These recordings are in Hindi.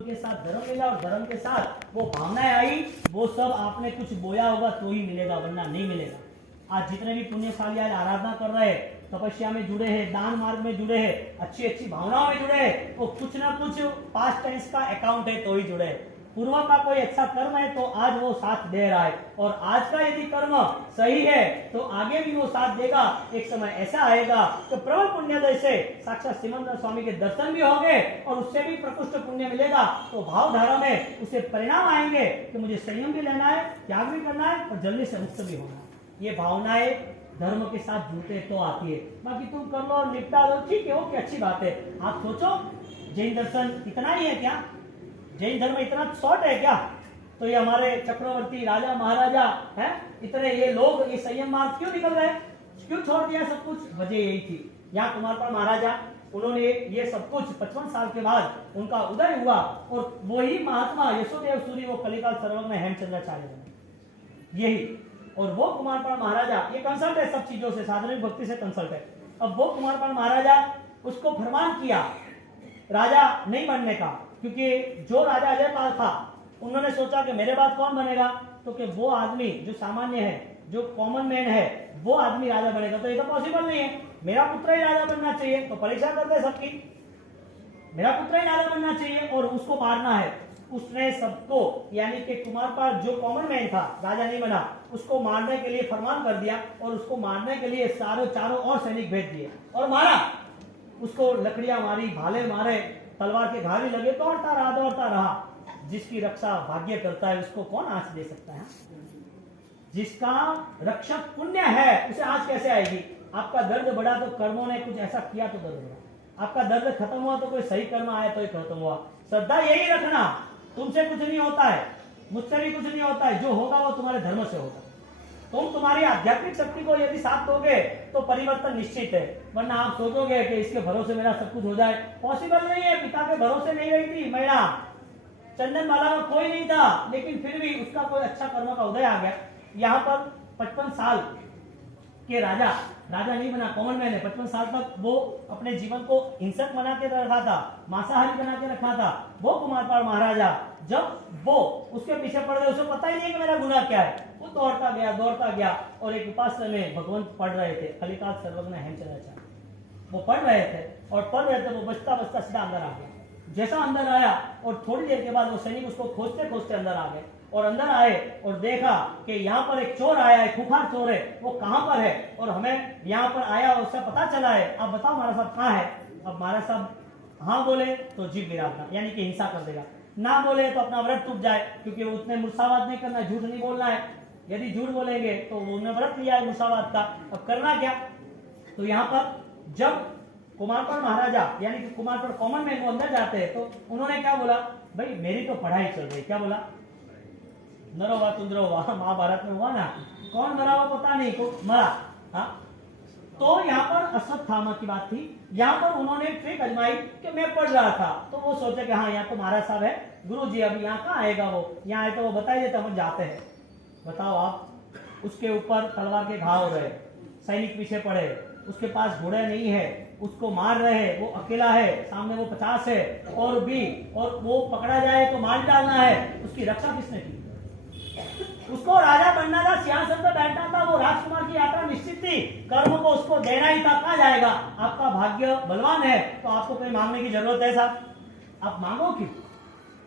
के साथ धर्म मिला और धर्म के साथ वो भावनाएं आई, वो सब आपने कुछ बोया होगा तो ही मिलेगा, वरना नहीं मिलेगा। आज जितने भी पुण्यशाली आज आराधना कर रहे हैं, तपस्या में जुड़े हैं, दान मार्ग में जुड़े हैं, अच्छी अच्छी भावनाओं में जुड़े हैं, वो कुछ ना कुछ पास्ट टेंस का अकाउंट है तो ही जुड़े हैं। पूर्व का कोई अच्छा कर्म है तो आज वो साथ दे रहा है, और आज का यदि कर्म सही है तो आगे भी वो साथ देगा। एक समय ऐसा आएगा तो प्रबल पुण्योदय से साक्षात सिमंदर स्वामी के दर्शन भी होंगे और उससे भी प्रकृष्ट पुण्य मिलेगा। तो भावधारा में उसे परिणाम आएंगे कि मुझे संयम भी लेना है, त्याग भी करना है और जल्दी से मुक्त भी होना है। ये भावनाएं धर्म के साथ जुड़ते तो आती है। बाकी तुम कर लो और निपटा लो, ठीक है, ओके, अच्छी बात है। आप सोचो जैन दर्शन इतना ही है क्या? जैन धर्म इतना शॉर्ट है क्या? तो ये हमारे चक्रवर्ती राजा महाराजा हैं, इतने ये लोग ये संयम मार्ग क्यों निकल गए, क्यों छोड़ दिया सब कुछ? वजह यही थी। यहाँ कुमारपाल महाराजा उन्होंने ये सब कुछ 55 साल के बाद उनका उदय हुआ, और वही महात्मा यशोदेव सूरी वो कलिकाल सर्वज्ञ हेमचंद्राचार्य बने, यही। और वो कुमारपाल महाराजा ये कंसल्ट है सब चीजों से, साधनिक भक्ति से कंसल्ट है। अब वो कुमारपाल महाराजा उसको फरमान किया राजा नहीं बनने का, क्योंकि जो राजा अजयपाल था उन्होंने सोचा कि मेरे बाद कौन बनेगा, तो कि वो आदमी जो सामान्य है, जो कॉमन मैन है, वो आदमी राजा बनेगा, तो ये तो पॉसिबल नहीं है, मेरा पुत्र ही राजा बनना चाहिए। तो परीक्षा करते हैं सबकी, मेरा पुत्र ही राजा बनना चाहिए और उसको मारना है। उसने सबको, यानी कि कुमारपाल जो कॉमन मैन था, राजा नहीं बना, उसको मारने के लिए फरमान कर दिया, और उसको मारने के लिए चारों और सैनिक भेज दिए और मारा उसको। लकड़ियां मारी, भाले मारे, तलवार के घाव लगे, दौड़ता रहा। जिसकी रक्षा भाग्य करता है उसको कौन आंच दे सकता है? जिसका रक्षक पुण्य है उसे आंच कैसे आएगी? आपका दर्द बढ़ा तो कर्मों ने कुछ ऐसा किया तो दर्द बढ़ा, आपका दर्द खत्म हुआ तो कोई सही कर्म आया तो ही खत्म हुआ। श्रद्धा यही रखना, तुमसे कुछ नहीं होता है, मुझसे भी कुछ नहीं होता है, जो होगा वो तुम्हारे धर्म से होगा। तुम तुम्हारी आध्यात्मिक शक्ति को यदि साथ दोगे तो परिवर्तन निश्चित है, वरना आप सोचोगे कि इसके भरोसे मेरा सब कुछ हो जाए, पॉसिबल नहीं है। पिता के भरोसे नहीं रही थी महिला, चंदन माला में कोई नहीं था, लेकिन फिर भी उसका कोई अच्छा कर्म का उदय आ गया। यहाँ पर 55 साल के राजा नहीं बना, कॉमन मैन है। 55 साल तक वो अपने जीवन को हिंसक बना के रखा था, मांसाहारी बना के रखा था। वो कुमारपाल महाराजा जब वो उसके पीछे पड़ गए, उसे पता ही नहीं कि मेरा गुनाह क्या है, वो दौड़ता गया और एक उपासना में भगवंत पढ़ रहे थे, कलिकाल सर्वज्ञ हेमचंद्राचार्य, वो पढ़ रहे थे वो बचता सीधा अंदर आ गया। जैसा अंदर आया और थोड़ी देर के बाद वो सैनिक उसको खोजते अंदर आ गए, और अंदर आए और देखा कि यहाँ पर एक चोर आया है, खुखार चोर है, वो कहाँ पर है और हमें यहाँ पर आया उससे पता चला है, आप बताओ महाराज साहब कहाँ है? अब महाराज साहब हाँ बोले तो जीव गिराना, यानी कि हिंसा कर देगा, ना बोले तो अपना व्रत टूट जाए, क्योंकि उतने मुर्सावाद नहीं करना, झूठ नहीं बोलना है। यदि झूठ बोलेंगे तो उन्होंने व्रत लिया है मुर्सावाद का, अब करना क्या? तो यहाँ पर जब कुमारपाल महाराजा यानी कि कुमारपाल कॉमन मैन वो अंदर जाते हैं, तो उन्होंने क्या बोला, भाई मेरी तो पढ़ाई चल रही, क्या बोला? नरोवा तुंद्रोवा, महाभारत में हुआ ना, कौन मरा हुआ पता नहीं, को मरा। हाँ, तो यहाँ पर अश्वत्थामा की बात थी। यहाँ पर उन्होंने ट्रिक आजमाई कि मैं पढ़ रहा था, तो वो सोचे कि हाँ यहाँ तो महाराज साहब है, गुरु जी अभी यहाँ कहाँ आएगा, वो यहाँ आए तो वो बताई देते, हम जाते हैं। बताओ आप, उसके ऊपर तलवार के घाव हो रहे, सैनिक पीछे पड़े, उसके पास घोड़े नहीं है, उसको मार रहे हैं, वो अकेला है, सामने वो 50 है और वो पकड़ा जाए तो मार डालना है, उसकी रक्षा किसने की? उसको राजा बनना था, सिंहासन पर बैठना था, वो राजकुमार की यात्रा निश्चित थी, कर्म को उसको देना ही था। कहाँ जाएगा? आपका भाग्य बलवान है तो आपको कोई मांगने की जरूरत है साहब? आप मांगो क्यों?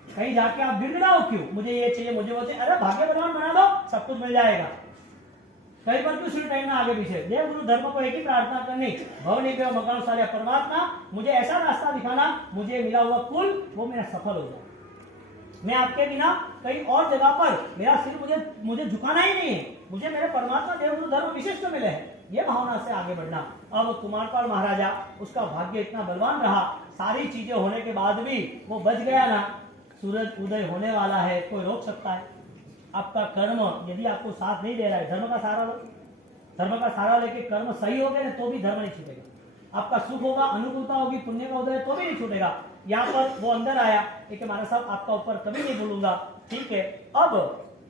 कहीं जाके आप गिड़गिड़ाओ क्यों? मुझे ये चाहिए, मुझे वो चाहिए। अरे भाग्य बलवान बना दो, सब कुछ मिल जाएगा। कहीं पर क्यों सिर टाइम आगे पीछे? देव गुरु धर्म को एक ही प्रार्थना करनी, भवनी पे मकान सारे परमात्मा, मुझे ऐसा रास्ता दिखाना, मुझे मिला हुआ कुल वो मेरा सफल हो जाए। मैं आपके बिना कहीं और जगह पर मेरा सिर मुझे झुकाना ही नहीं है, मुझे मेरे परमात्मा देव गुरु धर्म विशिष्ट मिले हैं, ये भावना से आगे बढ़ना। अब कुमारपाल महाराजा, उसका भाग्य इतना बलवान रहा, सारी चीजें होने के बाद भी वो बच गया ना। सूरज उदय होने वाला है, कोई रोक सकता है? आपका कर्म यदि आपको साथ नहीं दे रहा है, धर्म का सहारा लो, धर्म का सहारा लेके कर्म सही हो गए ना तो भी धर्म नहीं छूटेगा। आपका सुख होगा, अनुकूलता होगी, पुण्य का उदय तो भी नहीं छूटेगा। यहाँ पर वो अंदर आया कि महाराज साहब आपका ऊपर कभी नहीं बोलूंगा, ठीक है। अब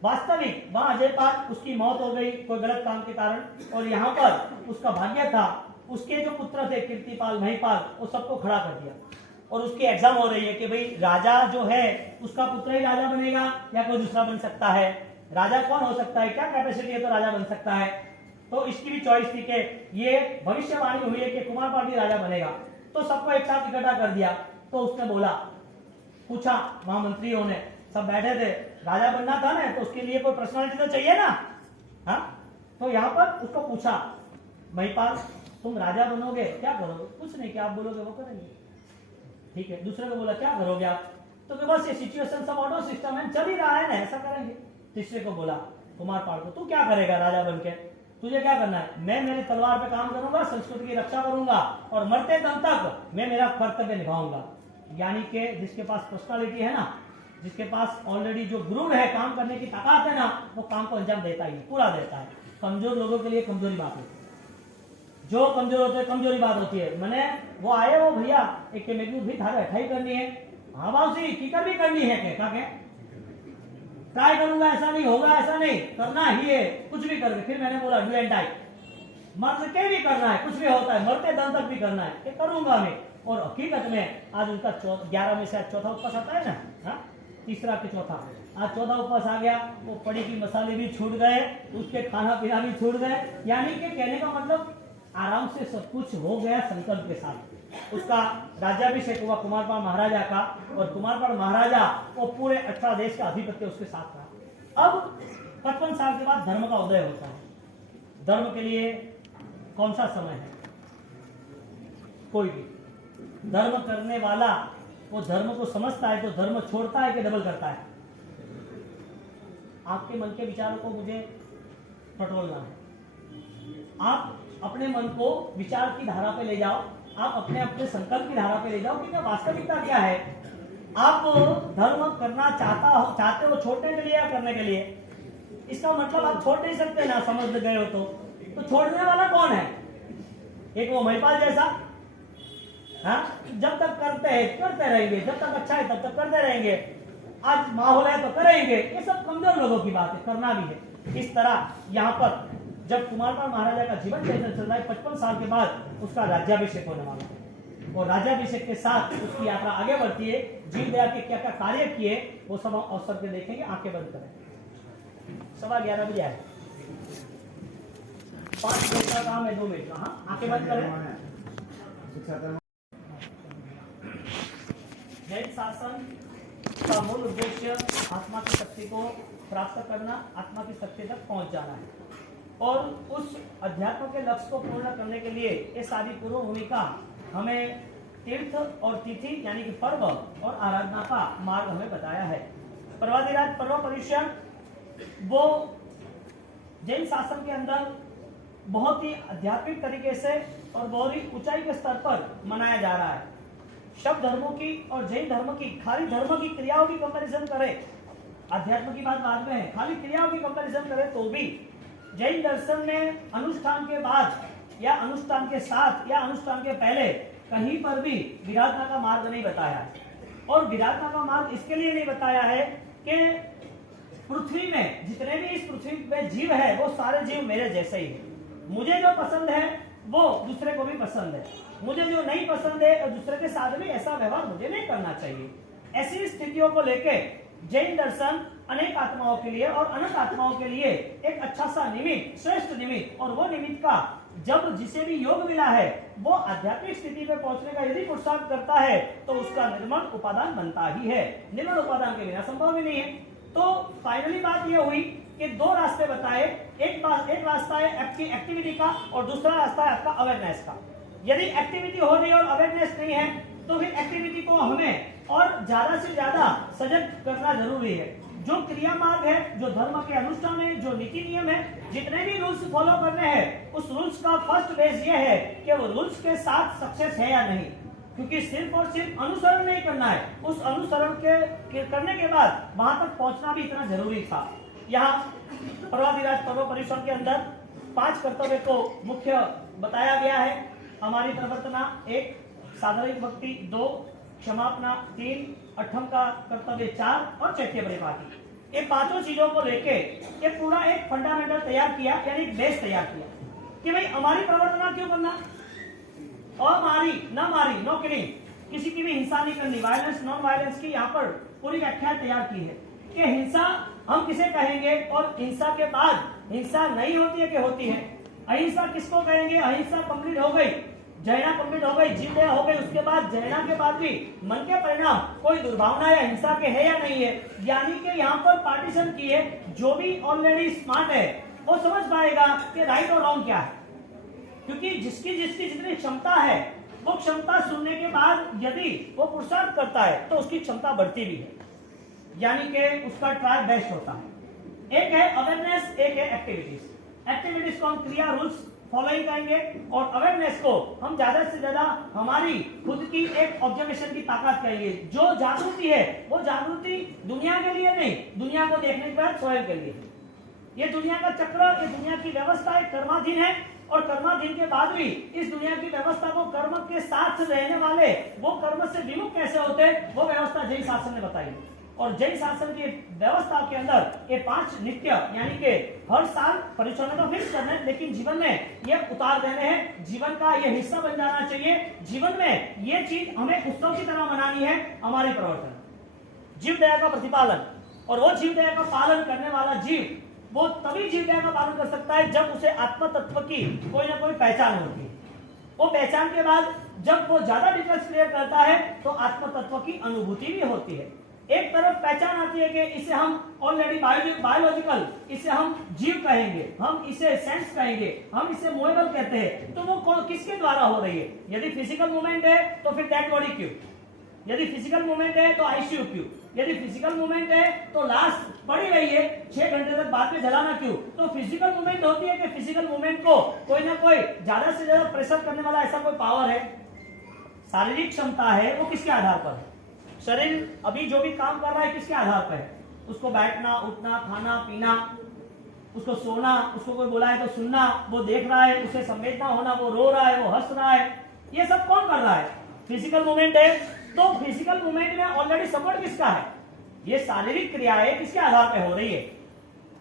वास्तविक वहां अजयपाल उसकी मौत हो गई कोई गलत काम के कारण, और यहाँ पर उसका भाग्य था, उसके जो पुत्र थे कीर्तिपाल, महिपाल, वो सबको खड़ा कर दिया। और उसकी एग्जाम हो रही है कि भाई राजा जो है उसका पुत्र ही राजा बनेगा या कोई दूसरा बन सकता है, राजा कौन हो सकता है, क्या कैपेसिटी है तो राजा बन सकता है। तो इसकी भी चॉइस थी कि ये भविष्यवाणी हुई है कि कुमारपाल राजा बनेगा। तो सबको एक साथ इकट्ठा कर दिया। तो उसने बोला, पूछा, वहां मंत्रियों ने सब बैठे थे, राजा बनना था ना तो उसके लिए कोई पर्सनालिटी तो चाहिए ना। हाँ, तो यहाँ पर उसको पूछा, महिपाल तुम राजा बनोगे, क्या करोगे? कुछ नहीं, क्या आप बोलोगे वो करेंगे। ठीक है। दूसरे को बोला, क्या करोगे आप? तो कि बस ये सिचुएशन सब ऑटो सिस्टम है, चल ही रहा है ना, ऐसा करेंगे। तीसरे को बोला, कुमारपाल को, तू क्या करेगा राजा बनके? तुझे क्या करना है? मैं मेरी तलवार पे काम करूंगा, संस्कृति की रक्षा करूंगा और मरते दम तक मैं मेरा कर्तव्य निभाऊंगा। यानी कि जिसके पास पर्सनालिटी है ना, जिसके पास ऑलरेडी जो गुरूर है, काम करने की ताकत है ना, वो काम को अंजाम देता ही पूरा देता है। कमजोर लोगों के लिए कमजोरी बात होती है, जो कमजोर होते हैं कमजोरी बात होती है। मैंने वो आए वो भैया एक के मेरी भी धारा अठाई करनी है, हाँ बाबूजी कीकर भी करनी है, क्या ट्राई करूंगा, ऐसा नहीं होगा, ऐसा नहीं करना ही है, कुछ भी करके। फिर मैंने बोला डू एंड डाई, मर के भी करना है, कुछ भी होता है मरते दम तक भी करना है, कि करूंगा मैं। और हकीकत में आज उनका 11 में से चौथा उपवास आता है ना, हाँ? तीसरा के चौथा, आज चौथा उपवास आ गया। वो पड़ी की मसाले भी छूट गए, उसके खाना पीना भी छूट गए। यानी कि कहने का मतलब आराम से सब कुछ हो गया संकल्प के साथ। उसका राज्याभिषेक हुआ कुमारपाल महाराजा का, और कुमारपाल महाराजा वो पूरे 18 देश का अधिपत्य उसके साथ रहा। अब 55 साल के बाद धर्म का उदय होता है। धर्म के लिए कौन सा समय है? कोई भी धर्म करने वाला वो धर्म को समझता है तो धर्म छोड़ता है कि डबल करता है? आपके मन के विचारों को मुझे टटोलना है। आप अपने मन को विचार की धारा पे ले जाओ, आप अपने अपने संकल्प की धारा पे ले जाओ कि वास्तविकता क्या है। आप धर्म करना चाहते हो छोड़ने के लिए या करने के लिए? इसका मतलब आप छोड़ नहीं सकते ना, समझ गए हो तो छोड़ने वाला कौन है? एक वो महिपाल जैसा, हाँ, जब तक करते रहेंगे, जब तक अच्छा है तब तक करते रहेंगे, आज माहौल है तो करेंगे। ये सब कमजोर लोगों की बात है, करना भी है। इस तरह यहाँ पर जब कुमारपाल महाराजा का जीवन चरित्र चल रहा है, 55 साल के बाद उसका राज्याभिषेक होने वाला है, और राज्याभिषेक के साथ उसकी यात्रा आगे बढ़ती है। जीवदया के क्या क्या कार्य किए वो सब अवसर पे देखेंगे। आंखें बंद करें, 11:15 बजे आए, 5 मिनट का काम है, 2 मिनट का। हाँ, आंखें बंद करें। जैन शासन का मूल उद्देश्य आत्मा की शक्ति को प्राप्त करना, आत्मा की शक्ति तक पहुंच जाना है, और उस अध्यात्म के लक्ष्य को पूर्ण करने के लिए ये सारी पूर्व भूमिका हमें तीर्थ और तिथि यानी कि पर्व और आराधना का मार्ग हमें बताया है। पर्वाधिराज पर्व परिश्रम वो जैन शासन के अंदर बहुत ही आध्यात्मिक तरीके से और बहुत ही ऊंचाई के स्तर पर मनाया जा रहा है। शब्द धर्मों की और जैन धर्म की, खाली धर्म की क्रियाओं की कंपैरिजन करें, अध्यात्म की बात बाद में है, खाली क्रियाओं की कंपैरिजन करें तो भी जैन दर्शन में अनुष्ठान के बाद या अनुष्ठान के साथ या अनुष्ठान के पहले कहीं पर भी विराधना का मार्ग नहीं बताया है। और विराधना का मार्ग इसके लिए नहीं बताया है कि पृथ्वी में जितने भी इस पृथ्वी में जीव है वो सारे जीव मेरे जैसे ही है। मुझे जो पसंद है वो दूसरे को भी पसंद है, मुझे जो नहीं पसंद है और दूसरे के साथ भी ऐसा व्यवहार मुझे नहीं करना चाहिए। ऐसी स्थितियों को लेके जैन दर्शन अनेक आत्माओं के लिए और अनंत आत्माओं के लिए एक अच्छा सा निमित्त, श्रेष्ठ निमित्त, और वो निमित्त का जब जिसे भी योग मिला है वो आध्यात्मिक स्थिति पे पहुंचने का यदि पुरुषार्थ करता है तो उसका निर्मल उपादान बनता ही है। निर्मल उपादान के बिना संभव ही नहीं है। तो फाइनली बात ये हुई कि 2 रास्ते बताए, एक रास्ता है आपकी एक्टिविटी का और दूसरा रास्ता है आपका अवेयरनेस का। यदि एक्टिविटी हो रही है और अवेयरनेस नहीं है तो फिर एक्टिविटी को हमें और ज्यादा से ज्यादा सजग करना जरूरी है। जो क्रिया मार्ग है, जो धर्म के अनुष्ठान है, जो नीति नियम है, जितने भी रूल्स फॉलो करने हैं, उस रूल्स का फर्स्ट बेस ये है कि वो रूल्स के साथ सक्सेस है या नहीं। क्योंकि सिर्फ और सिर्फ अनुसरण नहीं करना है, उस अनुसरण के करने के बाद वहां तक पहुंचना भी इतना जरूरी था। यहाँ पर्वाधिराज पर्व परिश्रम के अंदर 5 कर्तव्य को मुख्य बताया गया है। हमारी प्रवर्तना 1, साधारण भक्ति 2, क्षमापना 3, अठम का कर्तव्य 4 और चैत्य परिपाटी। ये 5 चीजों को लेके ये पूरा एक फंडामेंटल तैयार किया, यानी एक बेस तैयार किया कि भाई हमारी प्रवर्तना क्यों करना, और मारी ना मारी, नो किलिंग, किसी की भी हिंसा नहीं करनी, वायलेंस नॉन वायलेंस की यहाँ पर पूरी व्याख्या तैयार की है कि हिंसा हम किसे कहेंगे और हिंसा के बाद हिंसा नहीं होती है कि होती है। अहिंसा किसको कहेंगे? अहिंसा कंप्लीट हो गई, जयना कंप्लीट हो गई, जीव दया हो गई, उसके बाद जयना के बाद भी मन के परिणाम कोई दुर्भावना या हिंसा के है या नहीं है। यानी कि यहाँ पर पार्टीशन की है, जो भी ऑलरेडी स्मार्ट है वो समझ पाएगा कि राइट और रॉन्ग क्या है, क्योंकि जिसकी जितनी क्षमता है वो क्षमता सुनने के बाद यदि वो पुरुषार्थ करता है तो उसकी क्षमता बढ़ती भी है, यानी कि उसका ट्राई बेस्ट होता है। एक है अवेयरनेस, एक है एक्टिविटीज। एक्टिविटीज को हम क्रिया रूल्स फॉलोइंग करेंगे और अवेयरनेस को हम ज्यादा से ज्यादा हमारी खुद की एक ऑब्जर्वेशन की ताकत कहेंगे। जो जागृति है वो जागृति दुनिया के लिए नहीं, दुनिया को देखने के बाद स्वयं के लिए। ये दुनिया का चक्र, ये दुनिया की व्यवस्था एक कर्माधीन है और कर्माधीन के बाद भी इस दुनिया की व्यवस्था को कर्म के साथ रहने वाले वो कर्म से विमुख कैसे होते हैं, वो व्यवस्था जैन शासन ने बताई। और जैन शासन की व्यवस्था के अंदर ये 5 नित्य, यानी कि हर साल परिश्रम तो फिक्स करना है, लेकिन जीवन में ये उतार देने हैं, जीवन का ये हिस्सा बन जाना चाहिए। जीवन में ये चीज हमें उत्सव की तरह मनानी है, हमारी प्रवर्तन, जीव दया का प्रतिपालन। और वो जीव दया का पालन करने वाला जीव वो तभी जीव दया का पालन कर सकता है जब उसे आत्म तत्व की कोई ना कोई पहचान होती है। वो पहचान के बाद जब वो ज्यादा डिटेल्स क्लियर करता है तो आत्म तत्व की अनुभूति भी होती है। एक तरफ पहचान आती है कि इसे हम ऑलरेडी बायोलॉजिकल, इसे हम जीव कहेंगे, हम इसे सेंस कहेंगे, हम इसे मोएबल कहते हैं, तो वो किसके द्वारा हो रही है? यदि फिजिकल मूवमेंट है तो फिर डेड बॉडी क्यों? यदि फिजिकल मूवमेंट है तो आईसीयू क्यों? यदि फिजिकल मूवमेंट है तो लाश पड़ी रही है 6 घंटे तक बाद में जलाना क्यों? तो फिजिकल मूवमेंट होती है कि फिजिकल मूवमेंट को कोई ना कोई ज्यादा से ज्यादा प्रेशर करने वाला ऐसा कोई पावर है? शारीरिक क्षमता है वो किसके आधार पर है? शरीर अभी जो भी काम कर रहा है किसके आधार पर है? उसको बैठना, उठना, खाना पीना, उसको सोना, उसको कोई बोला है तो सुनना, वो देख रहा है, उसे संवेदना होना, वो रो रहा है, वो हंस रहा है, ये सब कौन कर रहा है? फिजिकल मूवमेंट है। तो फिजिकल मूवमेंट में ऑलरेडी सपोर्ट किसका है? ये शारीरिक क्रियाएं किसके आधार पर हो रही है?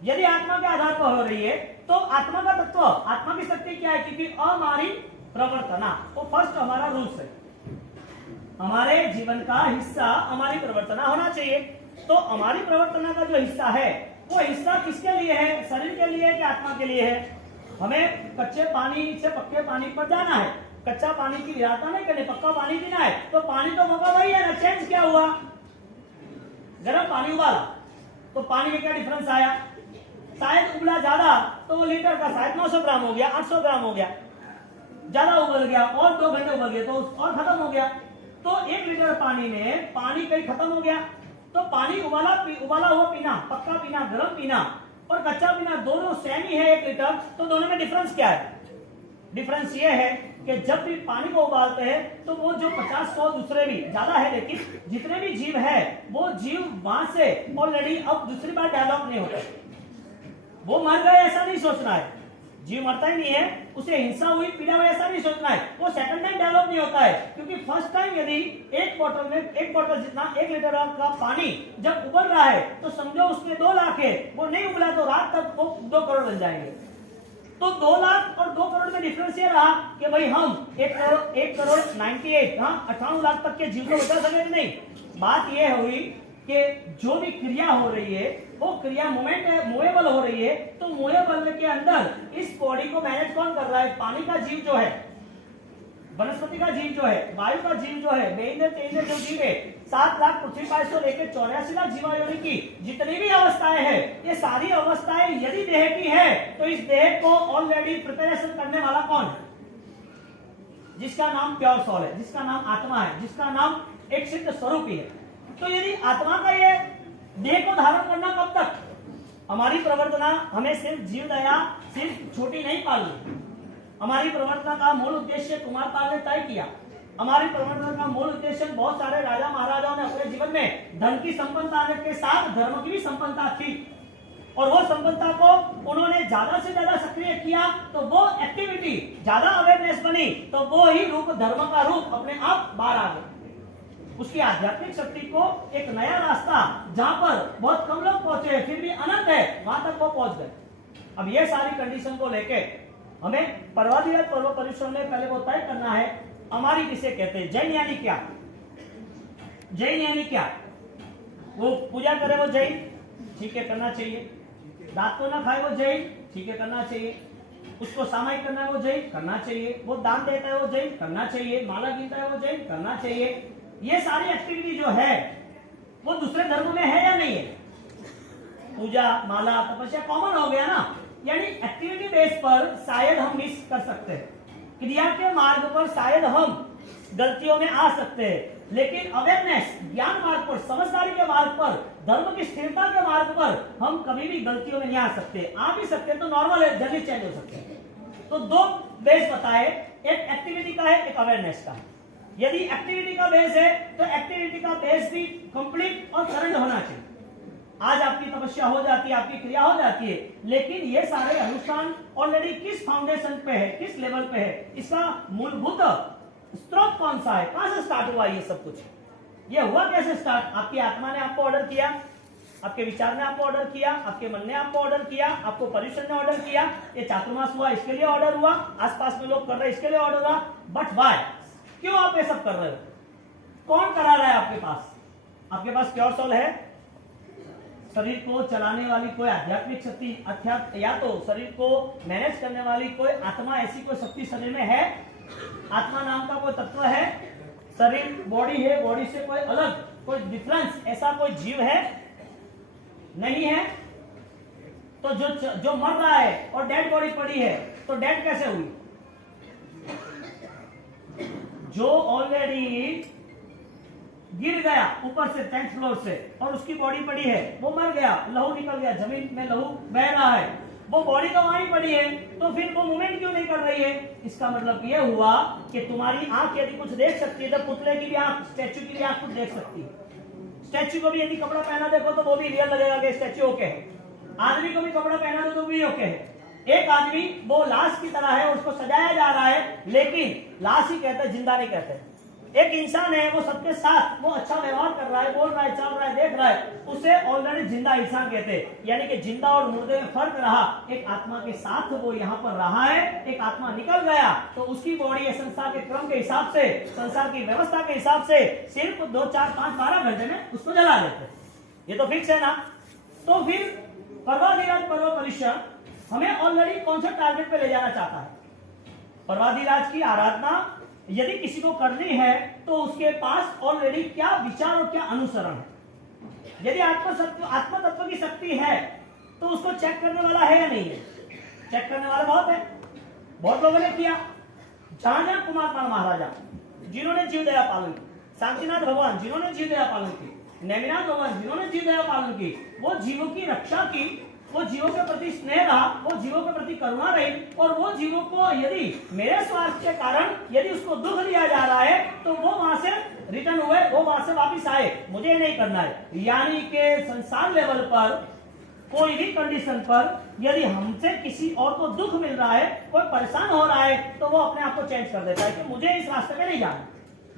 यदि आत्मा के आधार पर हो रही है तो आत्मा का तत्व, आत्मा की शक्ति क्या है? क्योंकि हमारी प्रवर्तना, वो फर्स्ट हमारा रूल्स है, हमारे जीवन का हिस्सा हमारी प्रवर्तना होना चाहिए। तो हमारी प्रवर्तना का जो हिस्सा है वो हिस्सा किसके लिए है? शरीर के लिए है कि आत्मा के लिए है? हमें कच्चे पानी से पक्के पानी पर जाना है, कच्चा पानी की विराटता नहीं करनी, पक्का पानी पीना है, तो पानी तो होगा वही है ना। चेंज क्या हुआ? गर्म पानी उबाला तो पानी में क्या डिफरेंस आया? शायद उबला ज्यादा तो वो लीटर का शायद 900 ग्राम हो गया, 800 ग्राम हो गया, ज्यादा उबल गया और 2 घंटे उबल गए तो और खत्म हो गया। तो 1 लीटर पानी में पानी कहीं खत्म हो गया। तो पानी उबाला हुआ पीना, पक्का पीना, गर्म पीना और कच्चा पीना दोनों सेम ही है 1 लीटर, तो दोनों में डिफरेंस क्या है? डिफरेंस ये है कि जब भी पानी को उबालते हैं तो वो जो 50-100 दूसरे भी ज्यादा है, लेकिन जितने भी जीव है वो जीव वहां से ऑलरेडी अब दूसरी बार डेवलप नहीं होता। वो मर गए ऐसा नहीं सोचना है, जीव मरता ही नहीं है, उसे हिंसा हुई, पीड़ा हुई ऐसा नहीं सोचना है, वो सेकंड टाइम डेवलप नहीं होता है। क्योंकि फर्स्ट टाइम यदि एक बोतल जितना 1 लीटर का पानी जब उबल रहा है तो समझो उसमें 2 लाख है, वो नहीं उबला तो रात तक वो 2 करोड़ बन जाएंगे। तो 2 लाख और 2 करोड़ में डिफरेंस ये रहा कि भाई हम 1 करोड़ 98 लाख तक के जीव को बचा सके कि नहीं। बात ये हुई कि जो भी क्रिया हो रही है वो क्रिया मूवेबल हो रही है, तो मूवेबल के अंदर इस बॉडी को मैनेज कौन कर रहा है? पानी का जीव जो है, वनस्पति का जीव जो है, वायु का जीव जो है, बेइंद्रिय तेंद्रिय जो जीव है, 7 लाख पृथ्वी पाश से लेकर 84 लाख जीवायोनि की जितनी भी अवस्थाएं हैं, ये सारी अवस्थाएं यदि देह की है तो इस देह को ऑलरेडी प्रिपरेशन करने वाला कौन है? जिसका नाम प्योर सोल है, जिसका नाम आत्मा है, जिसका नाम एक सिद्ध स्वरूप ही है। तो यदि आत्मा का ये देह को धारण करना कब तक? हमारी प्रवर्तना हमें सिर्फ जीव दया सिर्फ छोटी नहीं पालनी, हमारी प्रवर्तना का मूल उद्देश्य कुमारपाल ने तय किया। हमारी प्रवर्तना का मूल उद्देश्य, बहुत सारे राजा महाराजाओं ने अपने जीवन में धन की संपन्नता के साथ धर्म की भी संपन्नता थी और वो संपन्नता को उन्होंने ज्यादा से ज्यादा सक्रिय किया, तो वो एक्टिविटी ज्यादा अवेयरनेस बनी, तो वो ही रूप, धर्म का रूप अपने आप बाहर आ गया। उसकी आध्यात्मिक शक्ति को एक नया रास्ता, जहां पर बहुत कम लोग पहुंचे फिर भी अनंत है, वहां तक वो पहुंच गए। अब ये सारी कंडीशन को लेके हमें पर्वाधिराज पर्व परिश्रम में पहले वो तय करना है हमारी किसे कहते हैं, जैन यानी क्या। जैन यानी क्या? वो पूजा करे वो जैन, ठीक है करना चाहिए। दांत को ना खाए वो जैन, ठीक है करना चाहिए। उसको सामायिक करना है वो जैन, करना चाहिए। वो दान देता है वो जैन, करना चाहिए। माला गिनता है वो जैन, करना चाहिए। ये सारी एक्टिविटी जो है वो दूसरे धर्म में है या नहीं है? पूजा, माला, तपस्या कॉमन हो गया ना, यानी एक्टिविटी बेस पर शायद हम मिस कर सकते हैं, क्रिया के मार्ग पर शायद हम गलतियों में आ सकते हैं, लेकिन अवेयरनेस, ज्ञान मार्ग पर, समझदारी के मार्ग पर, धर्म की स्थिरता के मार्ग पर हम कभी भी गलतियों में नहीं आ सकते। आ भी सकते तो नॉर्मल है, जल्दी चेंज हो सकते हैं। तो दो बेस बताए, एक एक्टिविटी का है, एक अवेयरनेस का है। यदि एक्टिविटी का बेस है तो एक्टिविटी का बेस भी कंप्लीट और करंट होना चाहिए। आज आपकी तपस्या हो जाती है, आपकी क्रिया हो जाती है, लेकिन ये सारे अनुष्ठान ऑलरेडी किस फाउंडेशन पे है, किस लेवल पे है, इसका मूलभूत स्रोत कौन सा है, कहां से स्टार्ट हुआ ये सब कुछ? ये हुआ कैसे स्टार्ट? आपकी आत्मा ने आपको ऑर्डर किया, आपके विचार ने आपको ऑर्डर किया, आपके मन ने आपको ऑर्डर किया, आपको पर्यूषण ने ऑर्डर किया, ये चातुर्मास हुआ इसके लिए ऑर्डर हुआ, आसपास में लोग कर रहे हैं इसके लिए ऑर्डर हुआ। बट वाई, क्यों आप ये सब कर रहे हो? कौन करा रहा है आपके पास? आपके पास प्योर सोल है, शरीर को चलाने वाली कोई आध्यात्मिक शक्ति, अर्थात या तो शरीर को मैनेज करने वाली कोई आत्मा, ऐसी कोई शक्ति शरीर में है? आत्मा नाम का कोई तत्व है? शरीर बॉडी है, बॉडी से कोई अलग, कोई डिफरेंस, ऐसा कोई जीव है? नहीं है। तो जो मर रहा है और डेड बॉडी पड़ी है, तो डेड कैसे हुई? जो ऑलरेडी गिर गया ऊपर से 10th फ्लोर से और उसकी बॉडी पड़ी है, वो मर गया, लहू निकल गया, जमीन में लहू बह रहा है, वो बॉडी तो वहीं पड़ी है, तो फिर वो मूवमेंट क्यों नहीं कर रही है? इसका मतलब ये हुआ कि तुम्हारी आंख यदि कुछ देख सकती है तो पुतले की भी आंख, स्टैच्यू की भी आंख कुछ देख सकती है। स्टैच्यू को भी यदि कपड़ा पहना देखो तो वो भी रियल लगेगा कि स्टैच्यू ओके है। आदमी को भी कपड़ा पहना दो तो भी ओके है। एक आदमी वो लाश की तरह है, उसको सजाया जा रहा है, लेकिन लाश ही कहते हैं, जिंदा नहीं कहते। एक इंसान है, वो सबके साथ वो अच्छा व्यवहार कर रहा है, बोल रहा है, चल रहा है, देख रहा है, उसे ऑलरेडी जिंदा इंसान कहते हैं। यानी कि जिंदा और मुर्दे में फर्क रहा। एक आत्मा के साथ वो यहाँ पर रहा है, एक आत्मा निकल गया तो उसकी बॉडी संसार के क्रम के हिसाब से, संसार की व्यवस्था के हिसाब से सिर्फ 2, 4, 5, 12 घंटे में उसको जला देते। ये तो फिक्स है ना। तो फिर पर्वाधिराज पर्व परिश्रम हमें ऑलरेडी कौन सा टारगेट पे ले जाना चाहता है? पर्वाधिराज की आराधना यदि किसी को करनी है तो उसके पास ऑलरेडी क्या विचार और क्या अनुसरण है। यदि आत्म तत्व की शक्ति है तो उसको चेक करने वाला है या नहीं है? चेक करने वाला बहुत है, बहुत लोगों ने किया। जहां कुमार पाल महाराजा जिन्होंने जीव दया पालन की, शांतिनाथ भगवान जिन्होंने जीव दया पालन की, नेमिनाथ भगवान जिन्होंने जीव दया पालन की, वो जीवों की रक्षा की, वो जीवों के प्रति स्नेह रहा, वो जीवों के प्रति करुणा रही, और वो जीवों को यदि मेरे स्वार्थ के कारण यदि उसको दुख दिया जा रहा है तो वो वहां से रिटर्न हुए, वो वहां से वापिस आए, मुझे नहीं करना है। यानी के संसार लेवल पर कोई भी कंडीशन पर यदि हमसे किसी और को दुख मिल रहा है, कोई परेशान हो रहा है, तो वो अपने आप को चेंज कर देता है कि मुझे इस रास्ते पे नहीं जाना।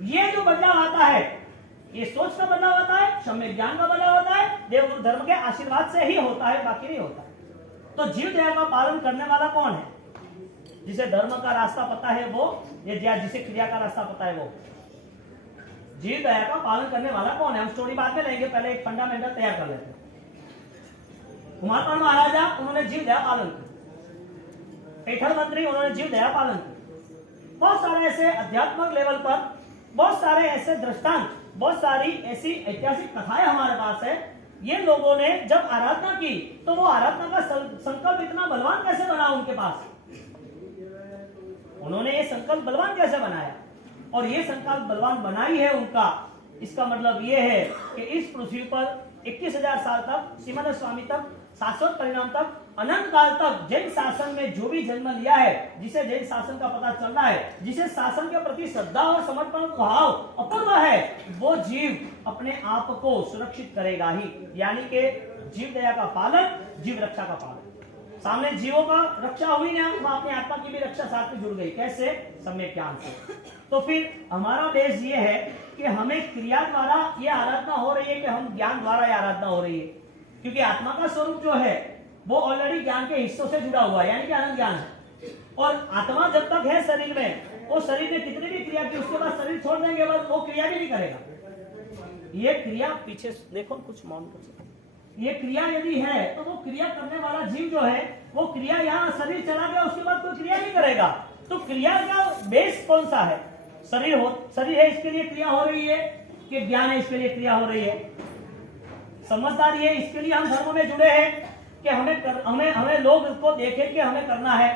ये जो बदलाव आता है, ये सोच का बदलाव होता है, सम्यक ज्ञान का बदलाव होता है, देव धर्म के आशीर्वाद से ही होता है, बाकी नहीं होता। तो जीव दया का पालन करने वाला कौन है? जिसे धर्म का रास्ता पता है वो, या जिसे क्रिया का रास्ता पता है वो। जीव दया का पालन करने वाला कौन है? हम स्टोरी बाद में लेंगे, पहले एक फंडामेंटल तैयार कर लेते हैं। कुमारपाल महाराजा उन्होंने जीव दया पालन किया, पैठल मंत्री उन्होंने जीव दया पालन किया। बहुत सारे ऐसे अध्यात्मक लेवल पर, बहुत सारे ऐसे दृष्टांत, बहुत सारी ऐसी ऐतिहासिक कथाएं हमारे पास है। ये लोगों ने जब आराधना की तो वो आराधना का संकल्प इतना बलवान कैसे बना उनके पास? उन्होंने ये संकल्प बलवान कैसे बनाया? और ये संकल्प बलवान बनाई है उनका, इसका मतलब ये है कि इस पृथ्वी पर 21,000 साल तक, श्रीमद स्वामी तक, शाश्वत परिणाम तक, अनंत काल तक जैन शासन में जो भी जन्म लिया है, जिसे जैन शासन का पता चल रहा है, जिसे शासन के प्रति श्रद्धा और समर्पण भाव अपूर्व है, वो जीव अपने आप को सुरक्षित करेगा ही। यानी कि जीव दया का पालन, जीव रक्षा का पालन। सामने जीवों का रक्षा हुई ना, वहां अपनी आत्मा की भी रक्षा साथ में जुड़ गई। कैसे? सम्यक ज्ञान से। तो फिर हमारा उद्देश्य ये है कि हमें क्रिया द्वारा ये आराधना हो रही है कि हम ज्ञान द्वारा ये आराधना हो रही है, क्योंकि आत्मा का स्वरूप जो है वो ऑलरेडी ज्ञान के हिस्सों से जुड़ा हुआ है, यानी कि अनंत ज्ञान है। और आत्मा जब तक है शरीर में, वो शरीर ने कितनी भी क्रिया की, उसके बाद शरीर छोड़ देंगे, बस वो क्रिया भी नहीं करेगा। ये क्रिया पीछे देखो कुछ मौन कर सकते, ये क्रिया यदि है तो वो क्रिया करने वाला जीव जो है वो क्रिया यहाँ शरीर चला गया उसके बाद कोई क्रिया नहीं करेगा। तो क्रिया का बेस कौन सा है? शरीर है इसके लिए क्रिया हो रही है कि ज्ञान है इसके लिए क्रिया हो रही है? समझदारी है इसके लिए हम धर्म में जुड़े हैं कि हमें लोग को देखे कि हमें करना है।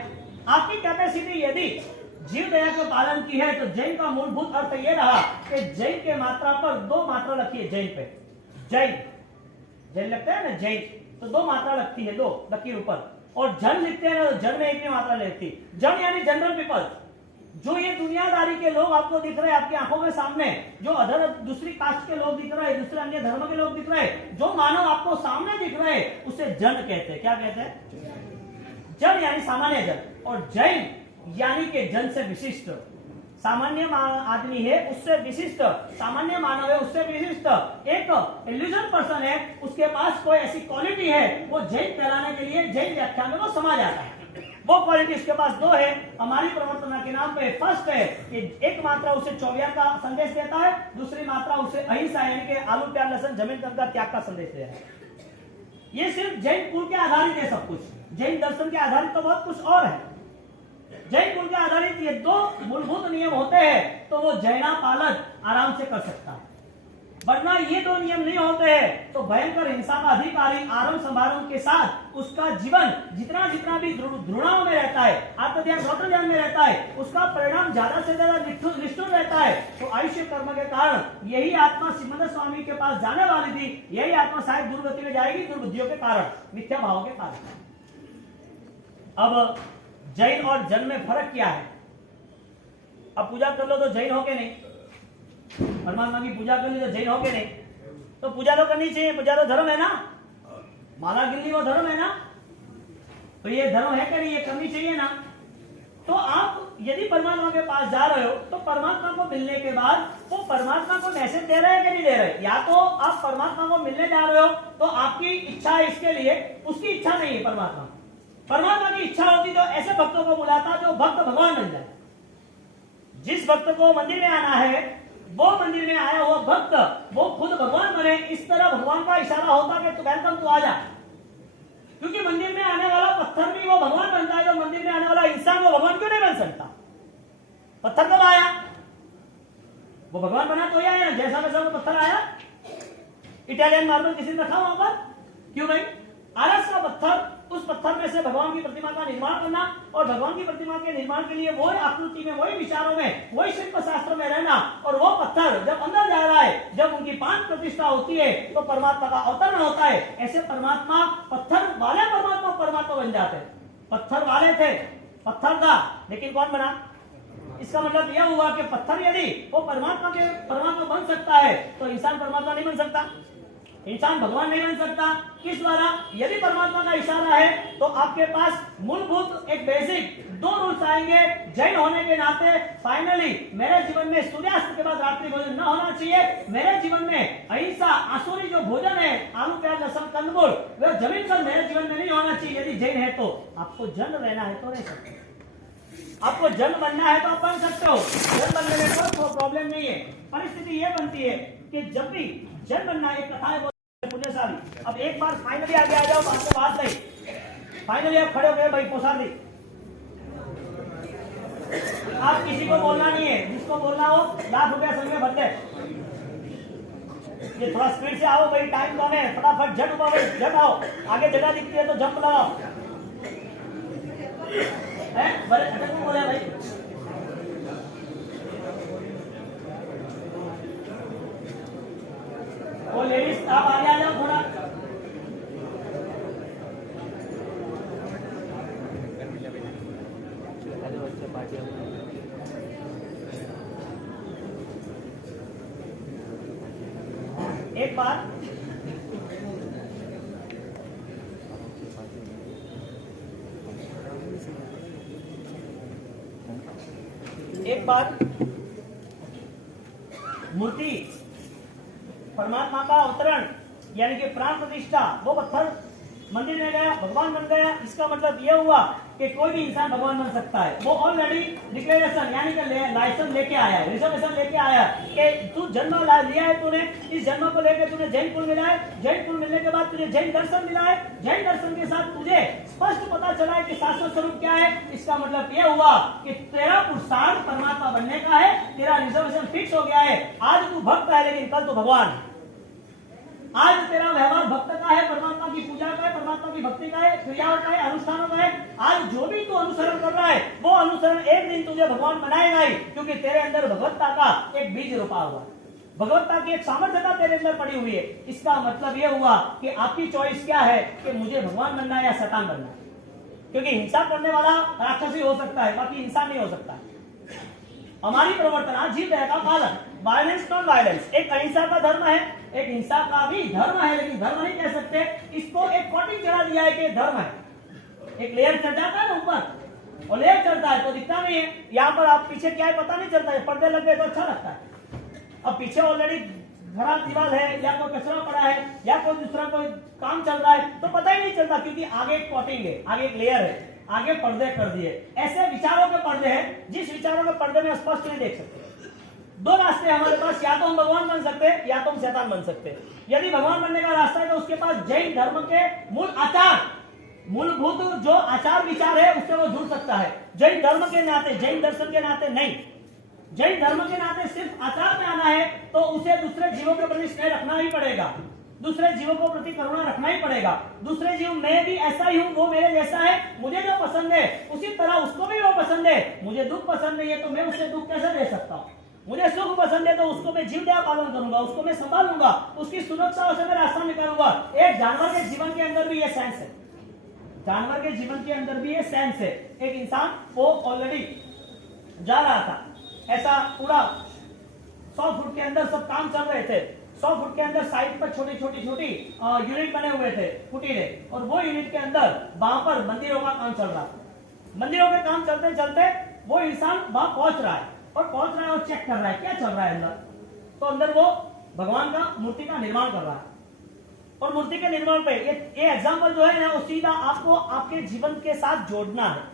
आपकी कैपेसिटी यदि जीव दया के पालन की है तो जैन का मूलभूत अर्थ ये रहा कि जैन के मात्रा पर 2 मात्रा लगती है। जैन पे जैन लगता है ना, जैन तो 2 मात्रा लगती है, 2 लकीर ऊपर, और जन लिखते हैं ना तो जन में एक ही मात्रा लगती। जन यानी जनरल पीपल, जो ये दुनियादारी के लोग आपको दिख रहे हैं आपकी आंखों के सामने, जो अदर दूसरी कास्ट के लोग दिख रहे हैं, दूसरे अन्य धर्म के लोग दिख रहे हैं, जो मानव आपको सामने दिख रहे हैं उसे जन कहते हैं। क्या कहते हैं? जन यानी सामान्य जन, और जैन यानी कि जन से विशिष्ट। सामान्य आदमी है उससे विशिष्ट, सामान्य मानव है उससे विशिष्ट, एक इल्यूजन पर्सन है, उसके पास कोई ऐसी क्वालिटी है, वो जैन कहलाने के लिए जैन व्याख्या में वो समा जाता है। वो क्वालिटी उसके पास 2 है हमारी प्रवर्तना के नाम पे। फर्स्ट है कि एक मात्रा उसे चौविया का संदेश देता है, दूसरी मात्रा उसे अहिंसा यानी कि आलू प्याज लहसुन जमीन का त्याग का संदेश दे रहा है। ये सिर्फ जैन कुल के आधारित है सब कुछ, जैन दर्शन के आधारित तो बहुत कुछ और है। जैन कुल के आधारित ये 2 मूलभूत नियम होते हैं तो वो जैना पालन आराम से कर सकता है, वरना ये 2 नियम नहीं होते हैं तो भयंकर हिंसा का अधिकारी आरंभ समारोह के साथ उसका जीवन जितना भी ध्रुणाओं में रहता है, आत्मध्यान में रहता है, उसका परिणाम ज्यादा से ज्यादा निष्ठुर रहता है। तो आयुष्य कर्म के कारण यही आत्मा श्रीमद स्वामी के पास जाने वाली थी, यही आत्मा शायद दुर्गति में जाएगी दुर्बुद्धियों के कारण, मिथ्या भाव के कारण। अब जैन और जन में फर्क क्या है? अब पूजा कर लो तो जैन हो के नहीं, परमात्मा की पूजा कर ली तो जैन हो के नहीं, तो पूजा तो करनी चाहिए, पूजा तो धर्म है ना, माला गिननी वो धर्म है ना, तो ये धर्म है कि नहीं, ये करनी चाहिए ना। तो आप यदि परमात्मा के पास जा रहे हो तो परमात्मा को मिलने के बाद वो परमात्मा को मैसेज दे रहे हैं कि नहीं दे रहे? या तो आप परमात्मा को मिलने जा रहे हो तो आपकी इच्छा है इसके लिए, उसकी इच्छा नहीं है। परमात्मा की इच्छा होती तो ऐसे भक्तों को बुलाता जो भक्त भगवान बन जाए। जिस भक्त को मंदिर में आना है वो मंदिर में आया हुआ भक्त वो खुद भगवान बने, इस तरह भगवान का इशारा होता कि तू वेलकम, तू आ जा। क्योंकि मंदिर में आने वाला पत्थर भी वो भगवान बनता है, जो मंदिर में आने वाला इंसान वो भगवान क्यों नहीं बन सकता? पत्थर कब आया? वो भगवान बना तो आया, जैसा वैसा वो पत्थर आया। इटालियन मार्बल किसी ने रखा वहां पर? क्यों भाई? आरस का पत्थर, उस पत्थर में से भगवान की प्रतिमा का निर्माण करना और भगवान की प्रतिमा के निर्माण के लिए वही आकृति में, वही विचारों में, वही शिल्प शास्त्र में रहना, और वो पत्थर जब अंदर जा रहा है, जब उनकी 5 प्रतिष्ठा होती है तो परमात्मा का अवतरण होता है। ऐसे परमात्मा, पत्थर वाले परमात्मा बन जाते हैं। पत्थर वाले थे, पत्थर था, लेकिन कौन बना? इसका मतलब यह हुआ कि पत्थर यदि वो परमात्मा बन सकता है तो इंसान परमात्मा नहीं बन सकता, इंसान भगवान नहीं बन सकता। किस द्वारा? यदि परमात्मा का इशारा है तो आपके पास मूलभूत एक बेसिक 2 रूल्स आएंगे। जैन होने के नाते फाइनली मेरे जीवन में सूर्यास्त के बाद रात्रि भोजन न होना चाहिए। मेरे जीवन में अहिंसा, आसुरी जो भोजन है, आलू प्याज लहसुन कंदमूल, वह जमीन पर मेरे जीवन में नहीं होना चाहिए। यदि जैन है तो आपको जन रहना है तो रह सकते हो, आपको जन बनना है तो आप बन सकते हो, जन बनने में कोई प्रॉब्लम नहीं है। परिस्थिति यह बनती है कि जब भी जन बनना, एक कथा है पुण्यशाली। अब एक बार फाइनली आगे आ जाओ, आपको बात नहीं, फाइनली आप खड़े हो गए भाई पोसा दी, आप किसी को बोलना नहीं है, जिसको बोलना हो ₹1,00,000 संग में भर दे। ये थोड़ा स्पीड से आओ भाई, टाइम कम है, फटाफट झट उठो भाई, झट आओ, आगे जगह दिखती है तो जंप लगाओ। बड़े अटक बोले भाई, वो लेडीज आप आगे आ जाओ थोड़ा। एक बार मूर्ति परमात्मा का अवतरण यानी कि प्राण प्रतिष्ठा, वो पत्थर मंदिर में गया, भगवान बन गया। इसका मतलब यह हुआ कि कोई भी इंसान भगवान बन सकता है। वो ऑलरेडी डिक्लेरेशन यानी कि लाइसेंस लेके आया है, रिजर्वेशन लेके आया है कि तू जन्म लिया है, तूने इस जन्म को लेकर तूने जैन कुल मिला है, जैन कुल मिलने के बाद तुझे जैन दर्शन मिला है, जैन दर्शन के साथ तुझे स्पष्ट पता चला है कि शाश्वत स्वरूप क्या है। इसका मतलब यह हुआ कि तेरा पुरुषार्थ परमात्मा बनने का है, तेरा रिजर्वेशन फिक्स हो गया है। आज तू भक्त है लेकिन कल तो भगवान है। आज तेरा व्यवहार भक्त का है, परमात्मा की पूजा का है, परमात्मा की भक्ति का है, क्रियाओं का है, अनुष्ठानों का है। आज जो भी तू अनुसरण कर रहा है वो अनुसरण एक दिन तुझे भगवान बनाएगा ही, क्योंकि तेरे अंदर भगवत्ता का एक बीज रोपा हुआ है, भगवत्ता की एक सामर्थ्यता तेरे अंदर पड़ी हुई है। इसका मतलब यह हुआ कि आपकी चॉइस क्या है कि मुझे भगवान बनना है या शैतान बनना है। क्योंकि हिंसा करने वाला राक्षसी हो सकता है, बाकी इंसान नहीं हो सकता। हमारी प्रवर्तन आज जीव दया का पालन, वायलेंस नॉन वायलेंस, एक अहिंसा का धर्म है, एक हिंसा का भी धर्म है, लेकिन धर्म नहीं कह सकते इसको। एक कोटिंग चढ़ा दिया है कि धर्म है, एक लेयर चढ़ जाता है ना ऊपर, और लेयर चढ़ता है तो दिखता नहीं है। यहाँ पर आप पीछे क्या है पता नहीं चलता है, पर्दे लग गए तो अच्छा लगता है। अब पीछे ऑलरेडी खराब दीवार है, या कोई कचरा पड़ा है, या कोई दूसरा कोई काम चल रहा है, तो पता ही नहीं चलता, क्योंकि आगे एक कोटिंग है, आगे एक लेयर है, आगे पर्दे कर दिए। ऐसे विचारों के पर्दे हैं जिस विचारों के पर्दे में स्पष्ट नहीं देख सकते। दो रास्ते हमारे पास, या तो हम भगवान बन सकते हैं या तो हम शैतान बन सकते हैं। यदि भगवान बनने का रास्ता है तो उसके पास जैन धर्म के मूल आचार, मूलभूत जो आचार विचार है उससे वो जुड़ सकता है। जैन धर्म के नाते, जैन दर्शन के नाते नहीं। जैन धर्म के नाते सिर्फ आचार में आना है तो उसे दूसरे जीवों के प्रति स्नेह रखना ही पड़ेगा, दूसरे जीवों को प्रति करुणा रखना ही पड़ेगा। दूसरे जीव, मैं भी ऐसा ही हूं, वो मेरे जैसा है, मुझे जो पसंद है उसी तरह उसको भी वो पसंद है। मुझे दुख पसंद नहीं है तो मैं उसे दुख कैसे दे सकता हूं? मुझे सुख पसंद है तो उसको मैं जीव दया पालन करूंगा, उसको मैं संभालूंगा, उसकी सुरक्षा से मैं रास्ता निकालूंगा। एक जानवर के जीवन के अंदर भी ये सेंस है, जानवर के जीवन के अंदर भी ये सेंस है। एक इंसान वो ऑलरेडी जा रहा था, ऐसा पूरा 100 फुट के अंदर सब काम चल रहे थे। 100 फुट के अंदर साइड पर छोटी यूनिट बने हुए थे, कुटीरे, और वो यूनिट के अंदर वहां पर मंदिरों का काम चल रहा था। मंदिरों के काम चलते चलते वो इंसान वहां पहुंच रहा है और चेक कर रहा है क्या चल रहा है अंदर। तो अंदर वो भगवान का मूर्ति का निर्माण कर रहा है, और मूर्ति के निर्माण पे ये एग्जाम्पल जो है ना, वो सीधा आपको आपके जीवन के साथ जोड़ना है।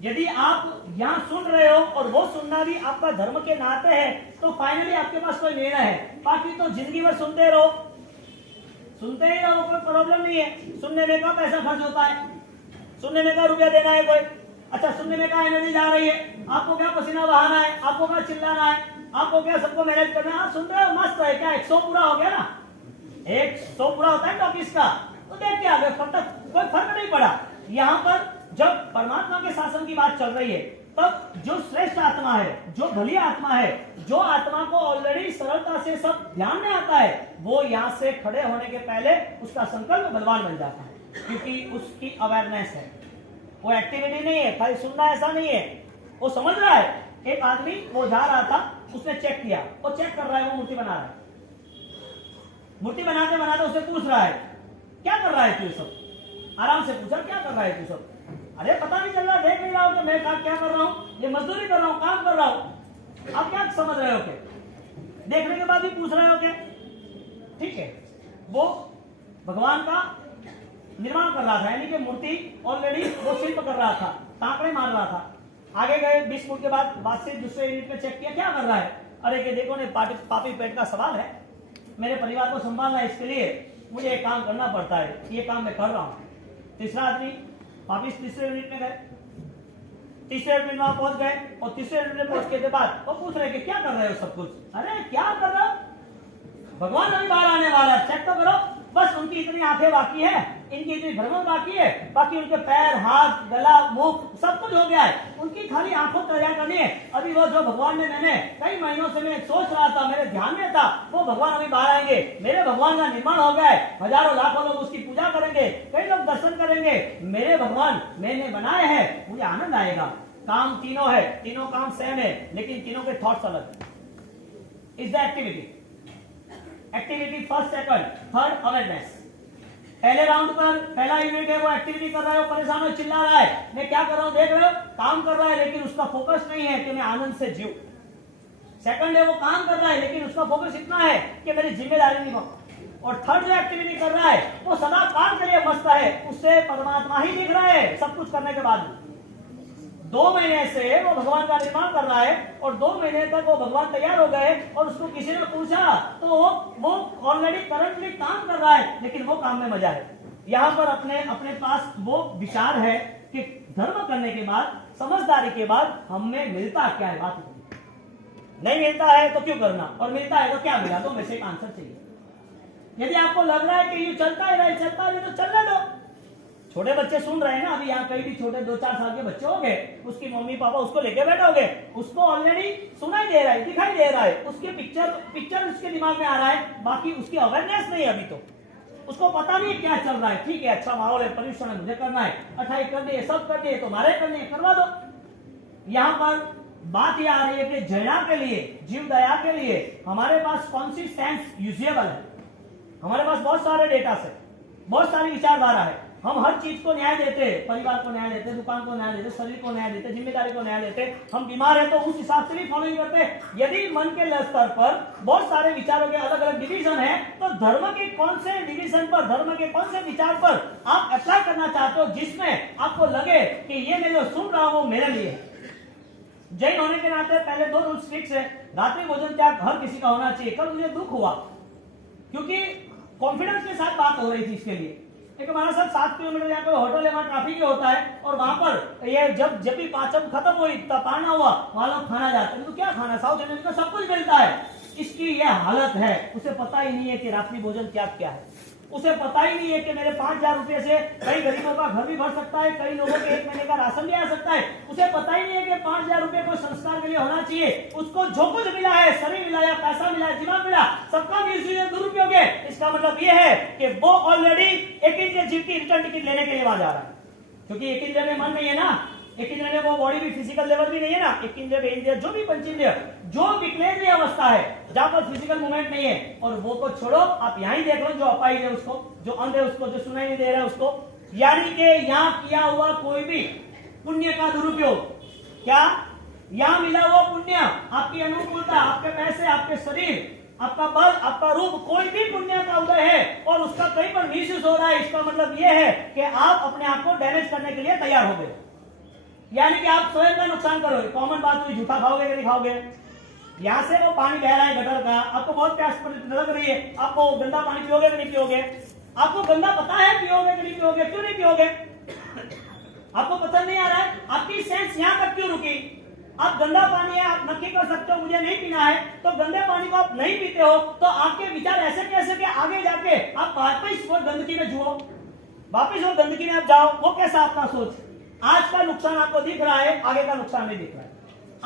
यदि आप यहाँ सुन रहे हो और वो सुनना भी आपका धर्म के नाते है, तो फाइनली आपके पास कोई निर्णय है। बाकी तो जिंदगी भर सुनते रहो, सुनते ही रहो, कोई प्रॉब्लम नहीं है। सुनने में का पैसा खर्च होता है, सुनने में का रुपया देना है कोई, अच्छा सुनने में का एनर्जी जा रही है, आपको क्या पसीना बहाना है, आपको क्या चिल्लाना है, आपको क्या सबको मैनेज करना है। आप सुन रहे हो, मस्त है, क्या 100 पूरा हो गया ना, 100 पूरा होता है टॉपिक का, तो देख के आगे कोई फर्क नहीं पड़ा। यहाँ पर जब परमात्मा के शासन की बात चल रही है, तब जो श्रेष्ठ आत्मा है, जो भली आत्मा है, जो आत्मा को ऑलरेडी सरलता से सब ध्यान में आता है, वो यहाँ से खड़े होने के पहले उसका संकल्प बलवान बन जाता है, क्योंकि उसकी अवेयरनेस है। वो एक्टिविटी नहीं है, खाली सुनना ऐसा नहीं है, वो समझ रहा है। एक आदमी वो जा रहा था, उसने चेक किया, वो चेक कर रहा है, वो मूर्ति बना रहा है। मूर्ति बनाते बनाते उससे पूछ रहा है क्या कर रहा है तू सब? आराम से पूछा क्या कर रहा है तू सब? अरे पता नहीं चल रहा, देख नहीं रहा हूं कि मैं क्या कर रहा हूं, ये मजदूरी कर रहा हूं, काम कर रहा हूं। आप क्या समझ रहे हो के? देखने के बाद भी पूछ रहे हो के? ठीक है, वो भगवान का निर्माण कर रहा था, यानी कि मूर्ति ऑलरेडी वो शिल्प कर रहा था, टांकड़े मार रहा था। आगे गए 20 फुट के बाद से दूसरे यूनिट में चेक किया, क्या कर रहा है? अरे के देखो ने पापी पेट का सवाल है, मेरे परिवार को संभालना है, इसके लिए मुझे एक काम करना पड़ता है, ये काम मैं कर रहा हूं। तीसरा आदमी वापिस तीसरे यूनिट में गए, तीसरे यूनिट में वहां पहुंच गए, और तीसरे यूनिट में पहुंचने के बाद वो पूछ रहे कि क्या कर रहे हो सब कुछ? अरे क्या कर रहे हो, भगवान अभी बाहर आने वाला है, चेक तो करो। बस उनकी इतनी आंखें बाकी है, इनकी इतनी भ्रमण बाकी है, बाकी उनके पैर, हाथ, गला, मुख सब कुछ हो गया है, उनकी खाली आंखों तैयार करनी है। अभी वो जो भगवान ने, मैंने कई महीनों से मैं सोच रहा था, मेरे ध्यान में था, वो भगवान अभी बाहर आएंगे, मेरे भगवान का निर्माण हो गया है, हजारों लाखों लोग उसकी पूजा करेंगे, कई लोग दर्शन करेंगे, मेरे भगवान मैंने बनाए हैं, मुझे आनंद आएगा। काम तीनों है, तीनों काम सेम है, लेकिन तीनों के थॉट्स अलग। Is the activity first, second, third awareness. पहले राउंड पर पहला यूनिट है, वो एक्टिविटी कर रहा है, वो परेशान हो, चिल्ला रहा है, मैं क्या कर रहा हूं देख रहे हो, काम कर रहा है, लेकिन उसका फोकस नहीं है कि मैं आनंद से जीऊं। सेकंड है, वो काम कर रहा है, लेकिन उसका फोकस इतना है कि मेरी जिम्मेदारी निभाऊं। और थर्ड जो एक्टिविटी कर रहा है वो सदा काल के लिए मस्त है, उससे परमात्मा ही दिख रहा है सब कुछ करने के बाद। 2 महीने से वो भगवान का निर्माण कर रहा है और 2 महीने तक वो भगवान तैयार हो गए और उसको किसी ने पूछा तो वो ऑलरेडी करंटली काम कर रहा है, लेकिन वो काम में मजा है। यहाँ पर अपने पास वो विचार है कि धर्म करने के बाद, समझदारी के बाद हमें मिलता क्या है। बात नहीं मिलता है तो क्यों करना, और मिलता है तो क्या मिला, तो वैसे एक आंसर चाहिए। यदि आपको लग रहा है कि ये चलता ही रहे तो चलने दो। छोटे बच्चे सुन रहे हैं ना, अभी यहाँ कई भी छोटे 2-4 साल के बच्चे हो गए, उसकी मम्मी पापा उसको लेके बैठोगे, उसको ऑलरेडी सुनाई दे रहा है, दिखाई दे रहा है, उसके पिक्चर उसके दिमाग में आ रहा है, बाकी उसकी अवेयरनेस नहीं है अभी तो, उसको पता नहीं क्या चल रहा है। ठीक है, अच्छा माहौल है, पर्यूषण है, मुझे करना है, 28 कर दिए, सब कर दिए, तुम्हारे करने करवा दो। यहाँ पर बात यह आ रही है कि जया के लिए, जीव दया के लिए हमारे पास कौन सी सेंस यूजेबल है। हमारे पास बहुत सारे डेटा है, बहुत सारी विचारधारा है, हम हर चीज को न्याय देते, परिवार को न्याय देते, दुकान को न्याय देते, शरीर को न्याय देते, जिम्मेदारी को न्याय देते। हम बीमार है तो उस हिसाब से भी फॉलोइंग करते। यदि मन के स्तर पर बहुत सारे विचारों के अलग अलग डिवीजन है, तो धर्म के कौन से डिवीजन पर, धर्म के कौन से विचार पर आप अप्लाई करना चाहते हो जिसमें आपको लगे कि ये मैं जो सुन रहा हूं मेरे लिए। जैन होने के नाते पहले 2 रूल्स फिक्स है। रात्रि भोजन त्याग हर किसी का होना चाहिए। कल मुझे दुख हुआ क्योंकि कॉन्फिडेंस के साथ बात हो रही थी इसके लिए। एक हमारा साथ 7 किलोमीटर यहाँ कोई होटल है, वहां ट्रैफिक होता है और वहां पर ये जब भी पाचन खत्म हुई, तपाना हुआ, वहां लोग खाना जाते हैं। तो क्या खाना, साउथ इंडियन का सब कुछ मिलता है। इसकी यह हालत है, उसे पता ही नहीं है कि रात्रि भोजन त्याग क्या है। उसे पता ही नहीं है कि मेरे 5,000 रुपए से कई गरीबों का घर भी भर सकता है, कई लोगों के 1 महीने का राशन भी आ सकता है। उसे पता ही नहीं है कि 5,000 रुपए को संस्कार के लिए होना चाहिए। उसको जो कुछ मिला है, शरीर मिला या पैसा मिला, दिमाग मिला, सबका मिसयूज, दुरुपयोग है। इसका मतलब यह है कि वो ऑलरेडी एक इंद्रिय जीव की रिटर्न टिकट लेने के लिए वहां जा रहा है, क्योंकि एक इंद्रिय में मन नहीं है ना, एक इंद्रिय में वो बॉडी भी फिजिकल लेवल भी नहीं है ना, एक इंद्रिय इंद्रिय जो भी पंचेंद्रिय, जो विकलेंद्रिय अवस्था है जहां पर फिजिकल मूवमेंट नहीं है। और वो को छोड़ो, आप यहां ही देख लो, जो अपाहिज है उसको, जो अंध है उसको, जो सुनाई नहीं दे रहा है उसको। यानी कि यहां किया हुआ कोई भी पुण्य का दुरुपयोग, क्या यहां मिला हुआ पुण्य, आपकी अनुकूलता, आपके पैसे, आपके शरीर, आपका बल, आपका रूप, कोई भी पुण्य का उदय है और उसका कहीं पर मिसयूज हो रहा है, इसका मतलब यह है कि आप अपने आप को डैमेज करने के लिए तैयार हो गए। यानी कि आप स्वयं का नुकसान करोगे। कॉमन बात हुई, झूठा खाओगे कि नहीं खाओगे। यहां से वो पानी बह रहा है गटर का, आपको बहुत प्यास लग रही है, आपको गंदा पानी पियोगे कि नहीं पियोगे। आपको गंदा पता है, पियोगे कि नहीं पियोगे, क्यों नहीं पियोगे, आपको पसंद नहीं आ रहा है। आपकी सेंस यहां तक क्यों रुकी। आप गंदा पानी है, आप नक्की कर सकते हो मुझे नहीं पीना है, तो गंदे पानी को आप नहीं पीते हो, तो आपके विचार ऐसे कैसे कि आगे जाके आप वापस वो गंदगी में जुओ, वापस वो गंदगी में आप जाओ। वो कैसा आपका सोच। आज का नुकसान आपको दिख रहा है, आगे का नुकसान नहीं दिख रहा है।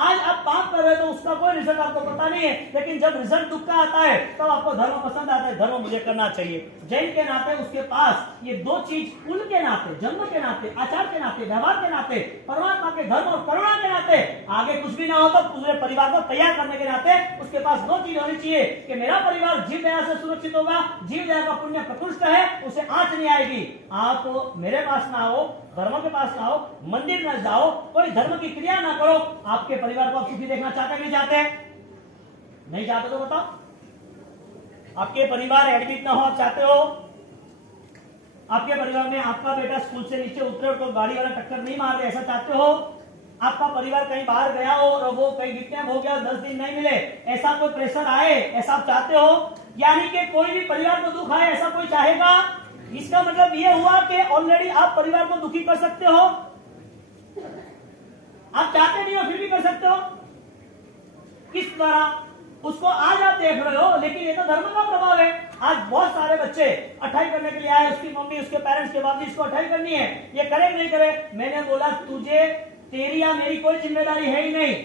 आज आप पाप कर रहे हो तो उसका कोई रिजल्ट आपको पता नहीं है, लेकिन जब रिजल्ट दुख का आता है तब तो आपको धर्म पसंद आता है, धर्म मुझे करना चाहिए। जैन के नाते उसके पास ये 2 चीज, कुल के नाते, जन्म के नाते, आचार के नाते, व्यवहार के नाते, परमात्मा के धर्म और करुणा के नाते, आगे कुछ भी ना हो तो पूरे परिवार को तैयार करने के नाते उसके पास 2 चीज होनी चाहिए कि मेरा परिवार जीव दया से सुरक्षित होगा, जीव दया का पुण्य प्रकृष्ट है, उसे आंच नहीं आएगी। आप मेरे पास ना आओ, धर्म के पास ना आओ, मंदिर न जाओ, कोई धर्म की क्रिया ना करो, आपके परिवार को आप सुखी देखना चाहते नहीं चाहते? नहीं चाहते तो बताओ। आपके परिवार एडमिट ना हो, आप चाहते हो? आपके परिवार में आपका बेटा स्कूल से नीचे उतरे तो गाड़ी वाला टक्कर नहीं मार दे, ऐसा चाहते हो? आपका परिवार कहीं बाहर गया हो और वो कहीं किडनैप हो गया, 10 दिन नहीं मिले, ऐसा कोई प्रेशर आए, ऐसा आप चाहते हो? यानी कि कोई भी परिवार को दुख आए, ऐसा कोई चाहेगा? इसका मतलब ये हुआ कि ऑलरेडी आप परिवार को दुखी कर सकते हो। आप चाहते नहीं हो फिर भी कर सकते हो। किस तरह? उसको आज आप देख रहे हो, लेकिन ये तो धर्म का प्रभाव है। आज बहुत सारे बच्चे 28 करने के लिए आए, उसकी मम्मी उसके पेरेंट्स के बाद इसको 28 करनी है, ये करे नहीं करे। मैंने बोला तुझे, तेरी या मेरी कोई जिम्मेदारी है ही नहीं,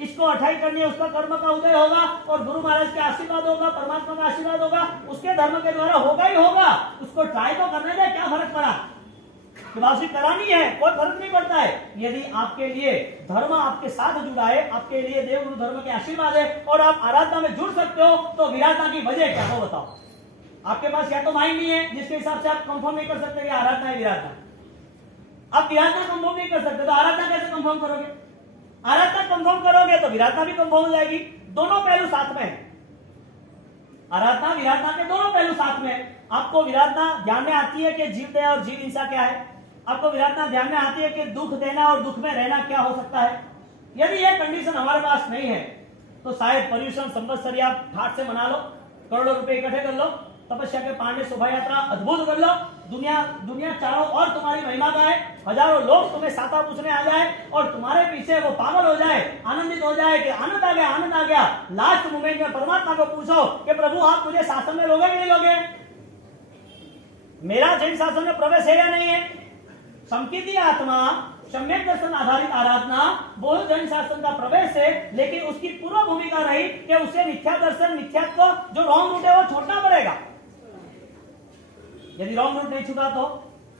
इसको 28 करनी है, उसका कर्म का उदय होगा और गुरु महाराज के आशीर्वाद होगा, परमात्मा का आशीर्वाद होगा, उसके धर्म के द्वारा होगा ही होगा। उसको ट्राई तो करने दे, क्या फर्क पड़ा, करानी है, कोई फर्क नहीं पड़ता है। यदि आपके लिए धर्म आपके साथ जुड़ा है, आपके लिए देव गुरु धर्म के आशीर्वाद है और आप आराधना में जुड़ सकते हो, तो विराधना की वजह क्या हो बताओ। आपके पास या तो माइंड नहीं है जिसके हिसाब से आप कंफर्म नहीं कर सकते कि आराधना है विराधना, आप विराधना कंफर्म नहीं कर सकते तो आराधना कैसे कंफर्म करोगे? आराधना कंफर्म करोगे तो विराधना भी कंफर्म हो जाएगी। दोनों पहलू साथ में है। आराधना विराधना के दोनों पहलू साथ में है। आपको विराधना ध्यान में आती है कि जीव दया और जीव हिंसा क्या है। आपको विराधना ध्यान में आती है कि दुख देना और दुख में रहना क्या हो सकता है। यदि यह कंडीशन हमारे पास नहीं है तो शायद पर्यूषण संवत्सरी आप ठाट से मना लो, करोड़ों रुपए इकट्ठे कर लो, तपस्या के पांडे शोभा यात्रा अद्भुत कर लो, दुनिया चारों और तुम्हारी महिमा गाए, हजारों लोग तुम्हें साता पूछने आ जाए और तुम्हारे पीछे वो पागल हो जाए, आनंदित हो जाए कि आनंद आ गया, आनंद आ गया। लास्ट मोमेंट में परमात्मा को पूछो कि प्रभु आप मुझे शासन में लोगे कि नहीं लोगे, मेरा जैन शासन में प्रवेश है या नहीं है। संकीर्ति आत्मा सम्यक दर्शन आधारित आराधना वो जैन शासन का प्रवेश है, लेकिन उसकी पूर्व भूमिका रही कि उसे मिथ्या दर्शन, मिथ्यात्व जो रॉन्ग रूट है वो छोड़ना पड़ेगा। यदि रॉन्ग रूट नहीं छूटा तो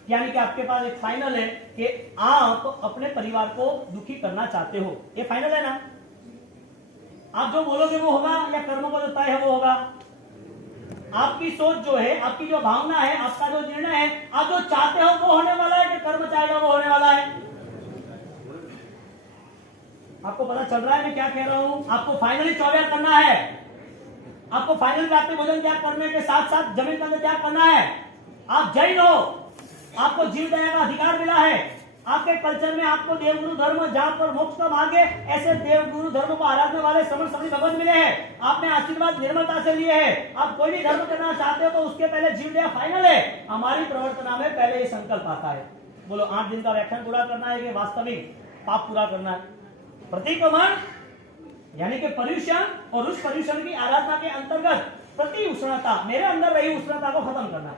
यानी कि आपके पास एक फाइनल है कि आप अपने परिवार को दुखी करना चाहते हो, ये फाइनल है ना। आप जो बोलोगे वो होगा या कर्मों का जो तय है वो होगा। आपकी सोच जो है, आपकी जो भावना है, आपका जो निर्णय है, आप जो चाहते हो वो होने वाला है कि कर्म चाहेगा वो होने वाला है। आपको पता चल रहा है मैं क्या कह रहा हूं। आपको फाइनली चौबेर करना है, आपको फाइनली रात्रि भोजन त्याग करने के साथ साथ जमीन का त्याग करना है। आप जैन हो, आपको जीव दया का अधिकार मिला है। आपके कल्चर में आपको देवगुरु धर्म जहां पर मोक्ष का मार्ग है, ऐसे देवगुरु धर्म को आराधने वाले समर्थ सभी भगवत मिले हैं। आपने आशीर्वाद निर्मलता से लिए हैं। आप कोई भी धर्म करना चाहते हो तो उसके पहले जीव दया फाइनल है। हमारी प्रवर्तना में पहले ये संकल्प आता है। बोलो 8 दिन का व्याख्यान पूरा करना है कि वास्तविक पाप पूरा करना है। प्रतिक्रमण यानी कि पर्यूषण और उस पर्यूषण की आराधना के अंतर्गत प्रति उष्णता, मेरे अंदर रही उष्णता को खत्म करना है,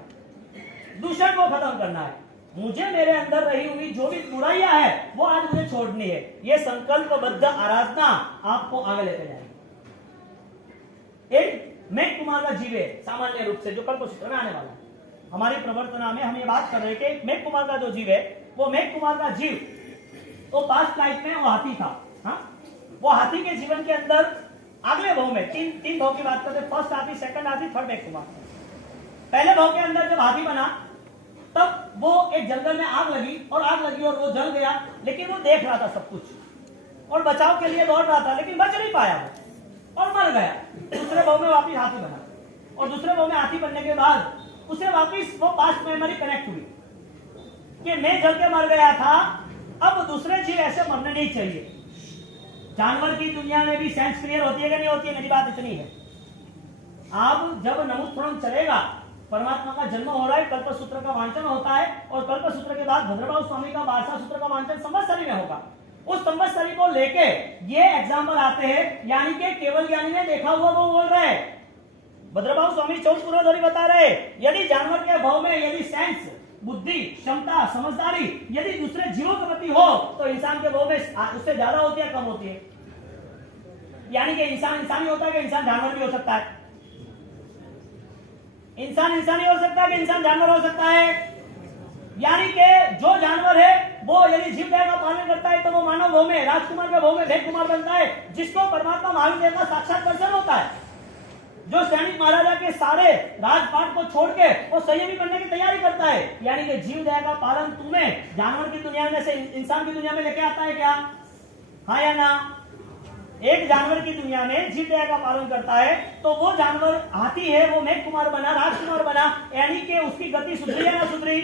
दूषण को खत्म करना है। मुझे मेरे अंदर रही हुई जो भी बुराइयां है वो आज मुझे छोड़नी है। ये संकल्पबद्ध आराधना आपको आगे लेकर जाएगी। एक मेघ कुमार का जीव है सामान्य रूप से जो कल को सूत्र में आने वाला है। हमारी प्रवर्तना में हम ये बात कर रहे हैं कि मेघ कुमार का जो जीव है वो मेघ कुमार का जीव तो पास्ट लाइफ में वो हाथी था। हाँ, वो हाथी के जीवन के अंदर अगले भाव में तीन भाव की बात करते, फर्स्ट हाथी, सेकंड हाथी, थर्ड मेघ कुमार। पहले भाव के अंदर जब हाथी बना तब वो एक जंगल में आग लगी और वो जल गया, लेकिन वो देख रहा था सब कुछ और बचाव के लिए दौड़ रहा था, लेकिन बच नहीं पाया और मर गया। दूसरे भाव में वापिस हाथी बना और दूसरे भाव में हाथी बनने के बाद उसे वापिस वो पास्ट मेमोरी कनेक्ट हुई कि मैं जल के मर गया था, अब दूसरे जीव ऐसे मरने नहीं चाहिए। जानवर की दुनिया में भी सेंस क्लियर होती है कि नहीं होती है, मेरी बात इतनी है। अब जब नमस्फुरण चलेगा, परमात्मा का जन्म हो रहा है, कल्प सूत्र का वांचन होता है और कल्प सूत्र के बाद भद्रभाव स्वामी का बारसा सूत्र का वांचन संवत्सरी में होगा। उस संवत्सरी को लेके ये एग्जाम्पल आते हैं, यानी कि केवल ज्ञानी ने देखा हुआ वो बोल रहे हैं। भद्रभाव स्वामी 14 पूर्वधरी बता रहे, यदि जानवर के भाव में यदि सेंस, बुद्धि, क्षमता, समझदारी यदि दूसरे जीवों के प्रति हो तो इंसान के भाव में उससे ज्यादा होती है, कम होती है। यानी कि इंसान इंसान ही होता है कि इंसान जानवर भी हो सकता है। इंसान इंसान ही हो सकता है कि इंसान जानवर हो सकता है। यानी कि जो जानवर है वो यदि जीव दया का पालन करता है तो वो मानव भाव में, राजकुमार के भाव में मेघ कुमार बनता है, जिसको परमात्मा महावीर देव का साक्षात दर्शन होता है। जो सैनिक महाराजा के सारे राजपाट को छोड़ के वो संयमी बनने की तैयारी करता है। यानी कि जीव दया का पालन तुम्हें जानवर की दुनिया में से इंसान की दुनिया में लेके आता है क्या? हाँ या ना? एक जानवर की दुनिया में जीव दया का पालन करता है तो वो जानवर हाथी है, वो मेघ कुमार बना, राजकुमार बना, यानी कि उसकी गति सुधरी या ना सुधरी?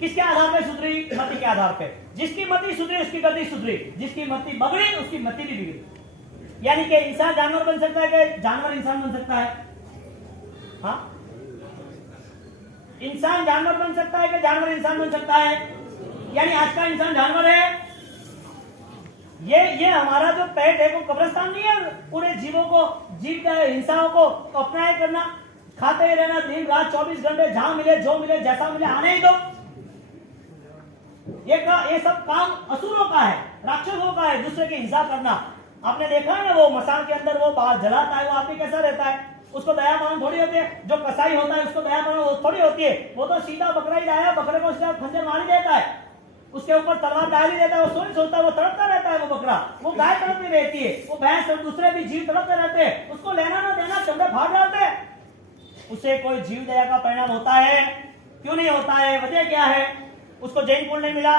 किसके आधार पर सुधरी? मति के आधार पर। जिसकी मति सुधरी उसकी गति सुधरी, जिसकी मति बगड़ी उसकी मति भी बिगड़ी। यानी कि इंसान जानवर बन सकता है कि जानवर इंसान बन सकता है? हाँ, इंसान जानवर बन सकता है कि जानवर इंसान बन सकता है? यानी आज का इंसान जानवर है। ये हमारा जो पेट है वो कब्रिस्तान नहीं है पूरे जीवों को, जीव हिंसाओं को अपनाए करना, खाते ही रहना दिन रात 24 घंटे, जहां मिले जो मिले जैसा मिले आने ही दो। ये सब काम असुरों का है, राक्षसों का है, दूसरे की हिंसा करना। आपने देखा है ना वो मसान के अंदर वो बाल जलाता है, वो आदमी कैसा रहता है? उसको दया मालूम थोड़ी होती है। जो कसाई होता है उसको दया मालूम थोड़ी होती है। वो तो सीधा बकरा ही लाया, बकरे को सीधा खंजर मार ही देता है, उसके ऊपर तलवार डाल ही देता है। वो सोच सोचता है, वो तड़पता रहता है वो बकरा, वो गाय तड़पती रहती है, वो भैंस और दूसरे भी जीव तड़पते रहते हैं, उसको लेना ना देना चमड़े फाड़ डालते। उसे कोई जीव दया का परिणाम होता है? क्यों नहीं होता है? वजह क्या है? उसको जैन कुल नहीं मिला,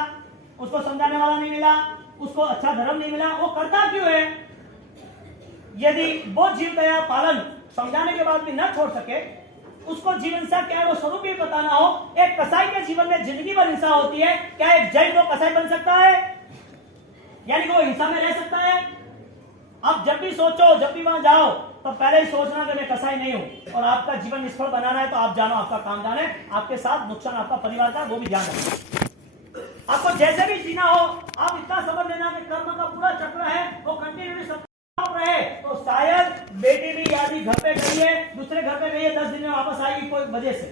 उसको समझाने वाला नहीं मिला, उसको अच्छा धर्म नहीं मिला। वो करता क्यों है? यदि वो जीव दया पालन समझाने के बाद भी न छोड़ सके, उसको जीवन हिंसा क्या है वो स्वरूप भी पता ना हो। एक कसाई के जीवन में जिंदगी भर हिंसा होती है, क्या एक जैन वो कसाई बन सकता है? यानी कि वो हिंसा में रह सकता है? अब जब भी सोचो, जब भी वहां जाओ, तो पहले ही सोचना कि मैं कसाई नहीं हूं, और आपका जीवन निष्फल बनाना है तो आप जानो, आपका काम जाने, आपके साथ नुकसान आपका परिवार का वो भी ध्यान रखना। आपको जैसे भी जीना हो, आप इतना समझ लेना कि कर्म का पूरा चक्र है वो कंटिन्यूली रहे। तो शायद बेटी भी यदि घर पे गई है, दूसरे घर पे गई है, 10 दिन में वापस आएगी कोई वजह से।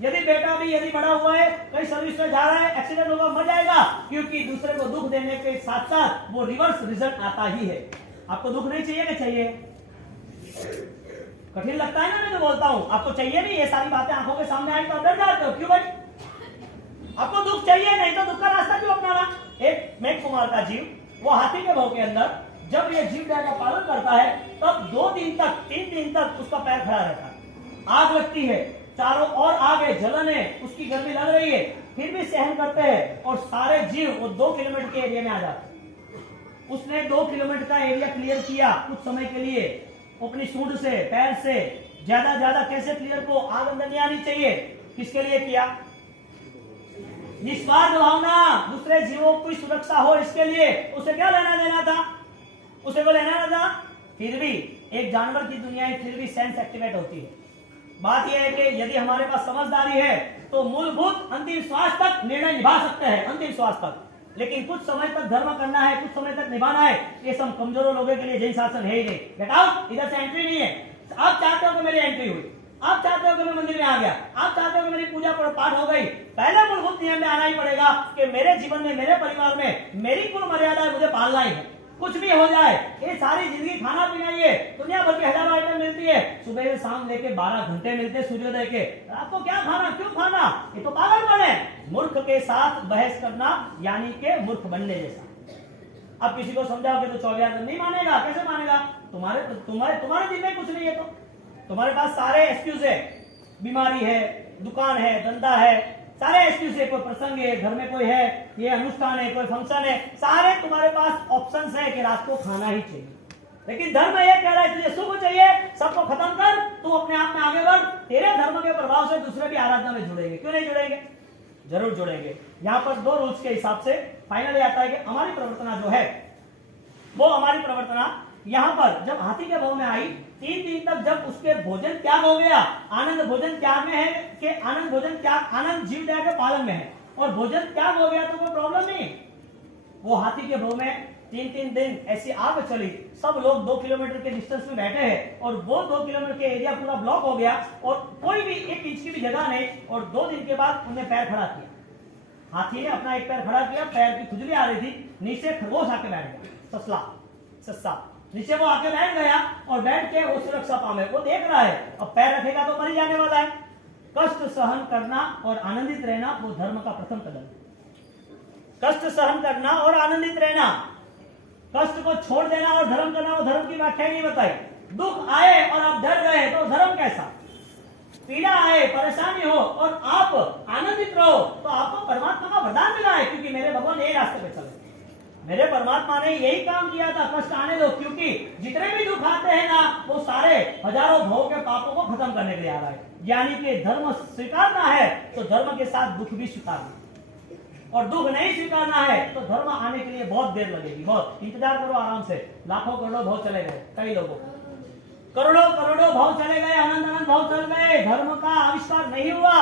यदि बेटा भी यदि बड़ा हुआ है, कहीं सर्विस में जा रहा है, एक्सीडेंट होगा, मर जाएगा, क्योंकि दूसरे को दुख देने के साथ साथ वो रिवर्स रिजल्ट आता ही है। आपको दुख नहीं चाहिए कि चाहिए? कठिन लगता है ना, मैं तो बोलता हूं आपको चाहिए भी, ये सारी बातें आंखों के सामने आई तो आप डर जाते हो, क्यों भाई? आपको दुख चाहिए, नहीं तो दुख का रास्ता क्यों अपनाना? एक मेघ कुमार का जीव, वो हाथी के भाव के अंदर जब ये जीवदया का पालन करता है, तब 2 दिन तक 3 दिन तक उसका पैर खड़ा रहता है। आग लगती है, चारों ओर आग है, जलन है, उसकी गर्मी लग रही है, फिर भी सहन करते हैं, और सारे जीव वो 2 किलोमीटर के एरिया में आ जाते हैं। उसने 2 किलोमीटर का एरिया क्लियर किया कुछ समय के लिए, अपनी सूंड से, पैर से, ज्यादा कैसे क्लियर को, आग अंदर नहीं आनी चाहिए। किसके लिए किया? निस्वार्थ भावना, दूसरे जीवों की सुरक्षा हो, इसके लिए। उसे क्या लेना देना था? उसे को लेना ना था। फिर भी एक जानवर की दुनिया है, फिर भी सेंस एक्टिवेट होती है। बात यह है कि यदि हमारे पास समझदारी है तो मूलभूत अंतिम श्वास तक निर्णय निभा सकते हैं, अंतिम श्वास तक। लेकिन कुछ समय तक धर्म करना है, कुछ समय तक निभाना है, ये सब कमजोरों लोगों के लिए जैन शासन है ही नहीं। गेट आउट, इधर से एंट्री नहीं है। आप चाहते हो कि मेरी एंट्री हुई, आप चाहते हो कि मैं मंदिर में आ गया, आप चाहते हो कि मेरी पूजा पाठ हो गई, पहले मूलभूत नियम में आना ही पड़ेगा कि मेरे जीवन में, मेरे परिवार में मेरी कुल मर्यादा है, मुझे पालना ही है। कुछ भी हो जाए, ये सारी जिंदगी खाना पीना ही है, दुनिया भर की हजारों आइटम मिलती है, सुबह से शाम लेके 12 घंटे मिलते हैं सूर्योदय के, आपको क्या खाना, क्यों खाना? ये तो पागलपन है। मूर्ख के साथ बहस करना यानी के मूर्ख बनने जैसा। अब किसी को समझाओगे तो 24 नहीं मानेगा, कैसे मानेगा? तुम्हारे दिल में कुछ नहीं है, तो तुम्हारे पास सारे एक्सक्यूज है, बीमारी है, दुकान है, धंधा है, सारे एक्सक्यूज है, कोई प्रसंग है, घर में कोई है, ये अनुष्ठान है, कोई फंक्शन है, सारे तुम्हारे पास ऑप्शंस है कि रात को खाना ही चाहिए। लेकिन धर्म ये कह रहा है तुझे सुख चाहिए, सबको खत्म कर, तू अपने आप में आगे बढ़। तेरे धर्म के प्रभाव से दूसरे भी आराधना में जुड़ेंगे, क्यों नहीं जुड़ेंगे? जरूर जुड़ेंगे। यहाँ पर 2 रूल्स के हिसाब से फाइनल आता है कि हमारी प्रवर्तना जो है, वो हमारी प्रवर्तना यहाँ पर जब हाथी के भाव में आई, 3 दिन तक जब उसके भोजन त्याग हो गया, आनंद भोजन त्याग में है कि आनंद भोजन त्याग, आनंद जीवदया के पालन में है, और भोजन त्याग हो गया तो कोई प्रॉब्लम नहीं। वो हाथी के भाव में 3 दिन ऐसी आग चली, सब लोग 2 किलोमीटर के डिस्टेंस में बैठे हैं, और वो 2 किलोमीटर के एरिया पूरा ब्लॉक हो गया, और कोई भी 1 इंच की भी जगह नहीं। और 2 दिन के बाद उन्हें पैर खड़ा किया, हाथी ने अपना एक पैर खड़ा किया, पैर की खुजली आ रही थी, नीचे खरगोश आके बैठ गया, सस्सा नीचे वो आके बैठ गया, और बैठ के वो सुरक्षा पामे, वो देख रहा है, अब पैर रखेगा तो मर ही जाने वाला है। कष्ट सहन करना और आनंदित रहना वो धर्म का प्रथम कदम। कष्ट सहन करना और आनंदित रहना, कष्ट को छोड़ देना और धर्म करना, वो धर्म की व्याख्या नहीं बताई। दुख आए और आप डर गए तो धर्म कैसा? पीड़ा आए, परेशानी हो और आप आनंदित रहो तो आपको परमात्मा का वरदान मिला है, क्योंकि मेरे भगवान यही रास्ते पे चले, मेरे परमात्मा ने यही काम किया था, कष्ट आने दो, क्योंकि जितने भी दुख आते हैं ना, वो सारे हजारों भव के पापों को खत्म करने के लिए आ रहा है। यानी कि धर्म स्वीकारना है तो धर्म के साथ दुख भी स्वीकारना, और दुख नहीं स्वीकारना है तो धर्म आने के लिए बहुत देर लगेगी। बहुत इंतजार करो, आराम से। लाखों करोड़ों भाव चले गए, कई लोगों करोड़ों भाव चले गए, अनंत भाव चल गए, धर्म का आविष्कार नहीं हुआ,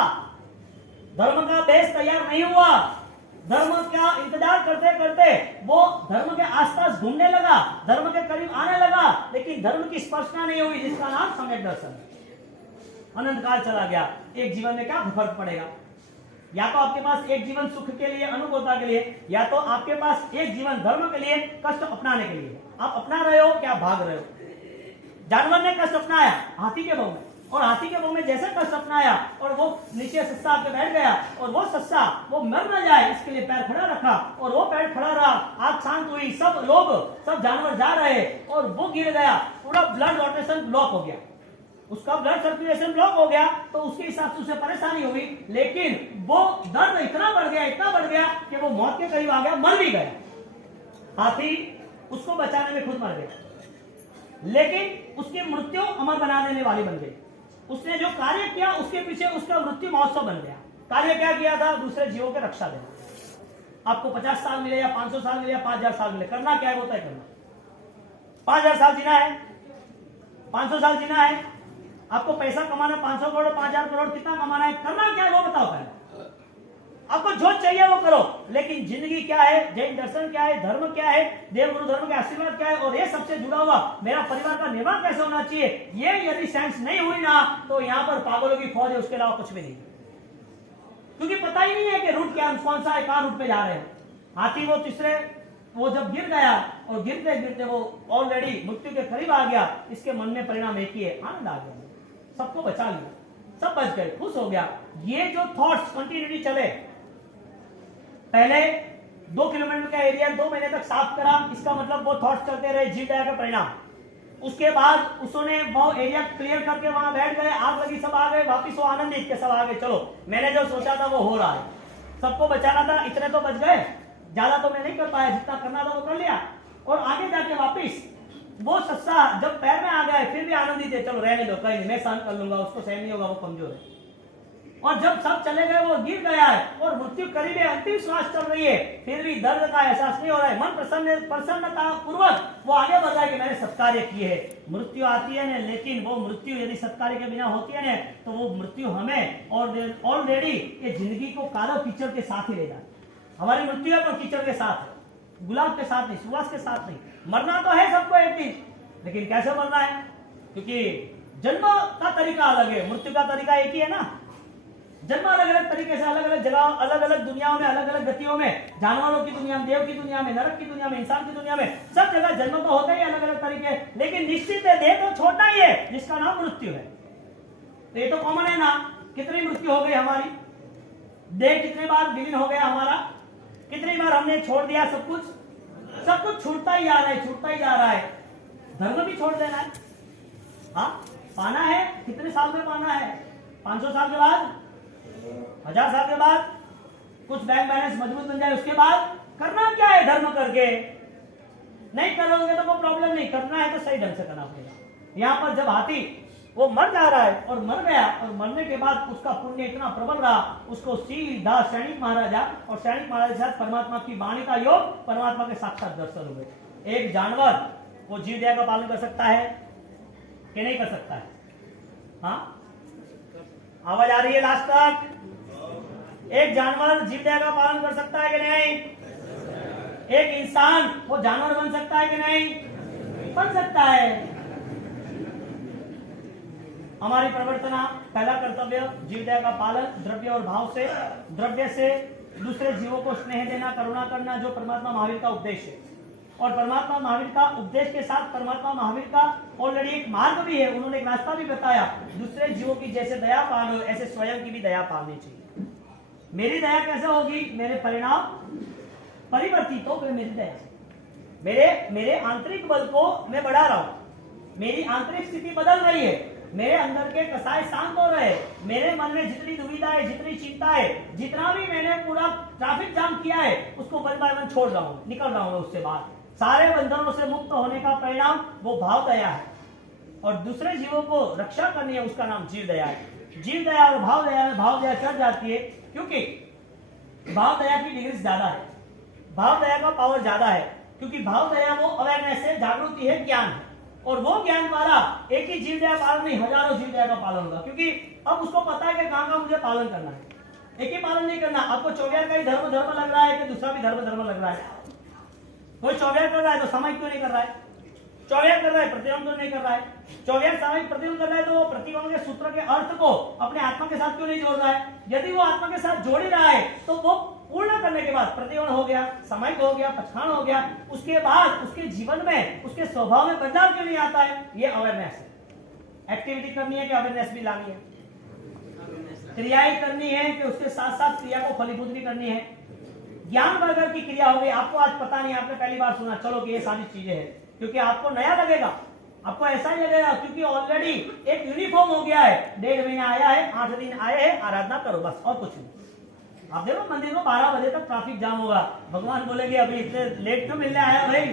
धर्म का बेस तैयार नहीं हुआ। धर्म का इंतजार करते करते वो धर्म के आसपास घूमने लगा, धर्म के करीब आने लगा, लेकिन धर्म की स्पर्शना नहीं हुई, जिसका नाम सम्यक दर्शन। अनंत काल चला गया, एक जीवन में क्या फर्क पड़ेगा? या तो आपके पास एक जीवन सुख के लिए, अनुभवता के लिए, या तो आपके पास एक जीवन धर्म के लिए, कष्ट अपनाने के लिए। आप अपना रहे हो क्या भाग रहे हो? जानवर ने कष्ट अपनाया हाथी के भाव में, और हाथी के मुंह में जैसे कष्ट अपनाया और वो नीचे सस्सा आके बैठ गया, और वो सस्सा वो मर न जाए इसके लिए पैर खड़ा रखा, और वो पैर खड़ा रहा, आग शांत हुई, सब लोग सब जानवर जा रहे, और वो गिर गया, पूरा ब्लड रोटेशन ब्लॉक हो गया, उसका ब्लड सर्कुलेशन ब्लॉक हो गया, तो उसके हिसाब से उसे परेशानी हुई, लेकिन वो दर्द इतना बढ़ गया कि वो मौत के करीब आ गया, मर भी गया। हाथी उसको बचाने में खुद मर गया। लेकिन उसकी मृत्यु अमर बना देने वाली बन गई। उसने जो कार्य किया उसके पीछे उसका मृत्यु महोत्सव बन गया। कार्य क्या किया था? दूसरे जीवों के रक्षा देना। आपको 50 साल मिले या 500 साल मिले या 5000 साल मिले, करना क्या है वो तय करना। 5000 साल जीना है, 500 साल जीना है, आपको पैसा कमाना 500 करोड़ 5000 करोड़ कितना कमाना है, करना क्या है वो बताओ पहले। आपको जो चाहिए वो करो, लेकिन जिंदगी क्या है, जैन दर्शन क्या है, धर्म क्या है, देव गुरु धर्म के आशीर्वाद क्या है, और ये सबसे जुड़ा हुआ मेरा परिवार का निर्माण कैसे होना चाहिए, ये यदि साइंस नहीं हुई ना तो यहाँ पर पागलों की फौज है, उसके अलावा कुछ भी नहीं। क्योंकि पता ही नहीं है कि रूट क्या कौन सा है, कहां रूट पे जा रहे हैं। हाथी वो तीसरे वो जब गिर गया और गिरते गिरते वो ऑलरेडी मृत्यु के करीब आ गया, इसके मन में परिणाम एक ही है, आनंद आ गया, सबको बचा लिया, सब बच गए, खुश हो गया। ये जो थॉट्स कंटिन्यूटी चले, पहले 2 किलोमीटर का एरिया 2 महीने तक साफ करा, इसका मतलब वो थॉट्स चलते रहे, जीव दया का परिणाम। उसके बाद उसने वो एरिया क्लियर करके वहां बैठ गए, आग लगी, सब आ गए वापिस, वो आनंदित के सब आ गए, चलो मैंने जो सोचा था वो हो रहा है, सबको बचाना था, इतने तो बच गए, ज्यादा तो मैं नहीं कर पाया, जितना करना था वो कर लिया। और आगे जाके वापिस वो सस्ता जब पैर में आ गए फिर भी आनंदित है, चलो रहने दो, कहीं नहीं, मैं सहन कर लूंगा, उसको सहन नहीं होगा, वो कमजोर है। और जब सब चले गए, वो गिर गया है और मृत्यु करीब है, अंतिम श्वास चल रही है, फिर भी दर्द का एहसास नहीं हो रहा है, मन प्रसन्नता पूर्वक वो आगे बढ़ रहा है कि मैंने सत्कार्य किए है। मृत्यु आती है ना, लेकिन वो मृत्यु यदि सत्कार्य के बिना होती है ना तो वो मृत्यु हमें और ऑलरेडी ये जिंदगी को कालो कीचड़ के साथ ही ले जाती। हमारी मृत्यु है पर कीचड़ के साथ है, गुलाब के साथ नहीं, सुवास के साथ नहीं। मरना तो है सबको एक दिन, लेकिन कैसे मरना है, क्योंकि जन्म का तरीका अलग है, मृत्यु का तरीका एक ही है ना। जन्म अलग अलग तरीके से, अलग अलग जगह, अलग अलग दुनियाओं में, अलग अलग गतियों में, जानवरों की दुनिया में, देव की दुनिया में, नरक की दुनिया में, इंसान की दुनिया में, सब जगह जन्म तो होता ही अलग अलग तरीके, लेकिन निश्चित है देह तो छोटा ही है जिसका नाम मृत्यु है। तो ये तो कॉमन है ना, कितनी मृत्यु हो गई हमारी, देह कितने बार विलीन हो गया हमारा, कितनी बार हमने छोड़ दिया, सब कुछ छूटता ही जा रहा है, छूटता ही जा रहा है। धर्म भी छोड़ देना है, हाँ पाना है, कितने साल में पाना है, 500 साल के बाद, 1000 साल के बाद, कुछ बैंक बैलेंस मजबूत बन जाए, उसके बाद करना क्या है, धर्म करके नहीं करोगे तो कोई प्रॉब्लम नहीं, करना है तो सही ढंग से करना पड़ेगा। यहाँ पर जब हाथी वो मर जा रहा है और मर गया, और मरने के बाद उसका पुण्य इतना प्रबल रहा, उसको सीधा सैनिक महाराजा और सैनिक महाराज के साथ परमात्मा की वाणी का योग, परमात्मा के साक्षात दर्शन हुए। एक जानवर वो जीव दया का पालन कर सकता है कि नहीं कर सकता है? हाँ, आवाज आ रही है लास्ट तक? एक जानवर जीव दया का पालन कर सकता है कि नहीं? एक इंसान वो जानवर बन सकता है कि नहीं? बन सकता है। हमारी प्रवर्तना पहला कर्तव्य जीव दया का पालन, द्रव्य और भाव से, द्रव्य से दूसरे जीवों को स्नेह देना, करुणा करना, जो परमात्मा महावीर का उपदेश है। और परमात्मा महावीर का उपदेश के साथ परमात्मा महावीर का ऑलरेडी एक मार्ग भी है, उन्होंने एक रास्ता भी बताया, दूसरे जीवों की जैसे दया पालो ऐसे स्वयं की भी दया पालनी चाहिए। मेरी दया कैसे होगी? मेरे परिणाम परिवर्तित हो गए मेरी दया से, मेरे आंतरिक बल को मैं बढ़ा रहा हूं, मेरी आंतरिक स्थिति बदल रही है, मेरे अंदर के कसाय शांत हो रहे, मेरे मन में जितनी दुविधा है, जितनी चिंता है, जितना भी मैंने पूरा ट्रैफिक जाम किया है, उसको वन बाय वन छोड़ रहा हूँ, निकल रहा हूँ उससे बाहर। सारे बंधनों से मुक्त होने का परिणाम वो भाव दया है, और दूसरे जीवों को रक्षा करनी है, उसका नाम जीव दया है। जीव दया और भाव दया में भाव दया चढ़ जाती है, क्योंकि भाव दया की डिग्री ज्यादा है, भाव दया का पावर ज्यादा है, क्योंकि भाव दया वो अवेयरनेस है, जागृति है, ज्ञान है, और वो ज्ञान द्वारा एक ही जीव दया पालन नहीं, हजारों जीव दया का पालन होगा, क्योंकि अब उसको पता है कि कहां कहां मुझे पालन करना है, एक ही पालन नहीं करना। आपको 24 का ही धर्म लग रहा है कि दूसरा भी धर्म लग रहा है? कोई 24 कर रहा है तो सामयिक क्यों नहीं कर रहा है? 24 कर रहा है, प्रतिबंध क्यों नहीं कर रहा है? 24 सामयिक प्रतिबंध कर रहा है तो वो प्रतिबंध के सूत्र के अर्थ को अपने आत्मा के साथ क्यों नहीं जोड़ रहा है? यदि वो आत्मा के साथ जोड़ ही रहा है तो वो पूर्ण करने के बाद प्रतिबंध हो गया, सामयिक हो गया, पछाण हो गया, उसके बाद उसके जीवन में, उसके स्वभाव में बदलाव क्यों नहीं आता है? ये अवेयरनेस है। एक्टिविटी करनी है कि अवेयरनेस भी लानी है? क्रियाएं करनी है कि उसके साथ साथ क्रिया को फलीभूत भी करनी है? ज्ञान वर्ग की क्रिया हो गई, आपको आज पता नहीं, आपने पहली बार सुना, चलो कि ये सारी चीजें हैं, क्योंकि आपको नया लगेगा, आपको ऐसा ही लगेगा, क्योंकि ऑलरेडी एक यूनिफॉर्म हो गया है, 1.5 महीना आया है, 8 दिन आए हैं, आराधना करो बस, और कुछ नहीं। आप देखो मंदिर में 12 बजे तक ट्रैफिक जाम होगा, भगवान बोलेंगे अभी इतने लेट क्यों मिलने आया भाई?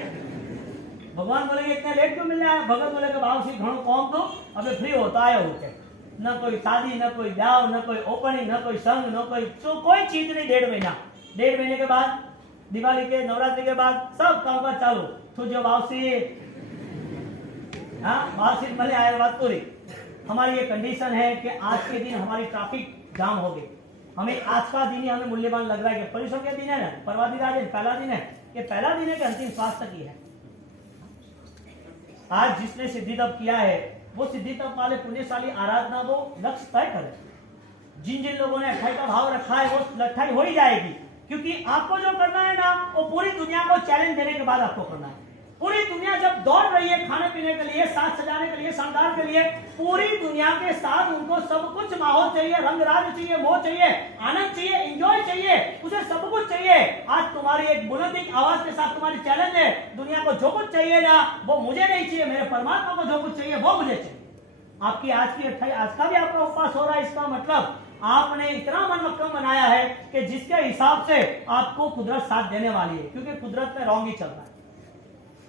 भगवान बोलेंगे इतना लेट क्यों मिलने आया? भगत बोलेगा भाव से घणो कौन तो अबे फ्री होता है होके, न कोई शादी, न कोई ब्याह, न कोई ओपनिंग, न कोई संग, न कोई कोई चीज नहीं। 1.5 महीना, 1.5 महीने के बाद दिवाली के नवरात्रि के बाद सब कामकाज चालू। तो जो वापसी वापसी भले आए बात पूरी। हमारी ये कंडीशन है कि आज के दिन हमारी ट्रैफिक जाम हो गई। हमें आज का दिन ही हमें मूल्यवान लग रहा है कि परिसर के दिन है ना, परवादिराज पहला दिन है, ये पहला दिन है कि अंतिम श्वास तक ही है। आज जिसने सिद्धि तप किया है वो सिद्धि तप वाले पुण्यशाली आराधना वो लक्ष्य तय करे। जिन जिन लोगों ने अट्ठाई का भाव रखा है वो अट्ठाई हो ही जाएगी, क्योंकि आपको जो करना है ना वो पूरी दुनिया को चैलेंज देने के बाद आपको करना है। पूरी दुनिया जब दौड़ रही है खाने पीने के लिए, साथ सजाने के लिए, श्रृंगार के लिए, पूरी दुनिया के साथ उनको सब कुछ माहौल चाहिए, रंग राज चाहिए, मोह चाहिए, आनंद चाहिए, एंजॉय चाहिए, उसे सब कुछ चाहिए। आज तुम्हारी एक बुलंदी आवाज के साथ तुम्हारी चैलेंज है, दुनिया को जो कुछ चाहिए ना वो मुझे नहीं चाहिए, मेरे परमात्मा को जो कुछ चाहिए वो मुझे चाहिए। आपकी आज की 28 आज का भी आपका उपवास हो रहा है, इसका मतलब आपने इतना मन मक्कम बनाया है कि जिसके हिसाब से आपको कुदरत साथ देने वाली है, क्योंकि कुदरत में रॉन्ग ही चल रहा है,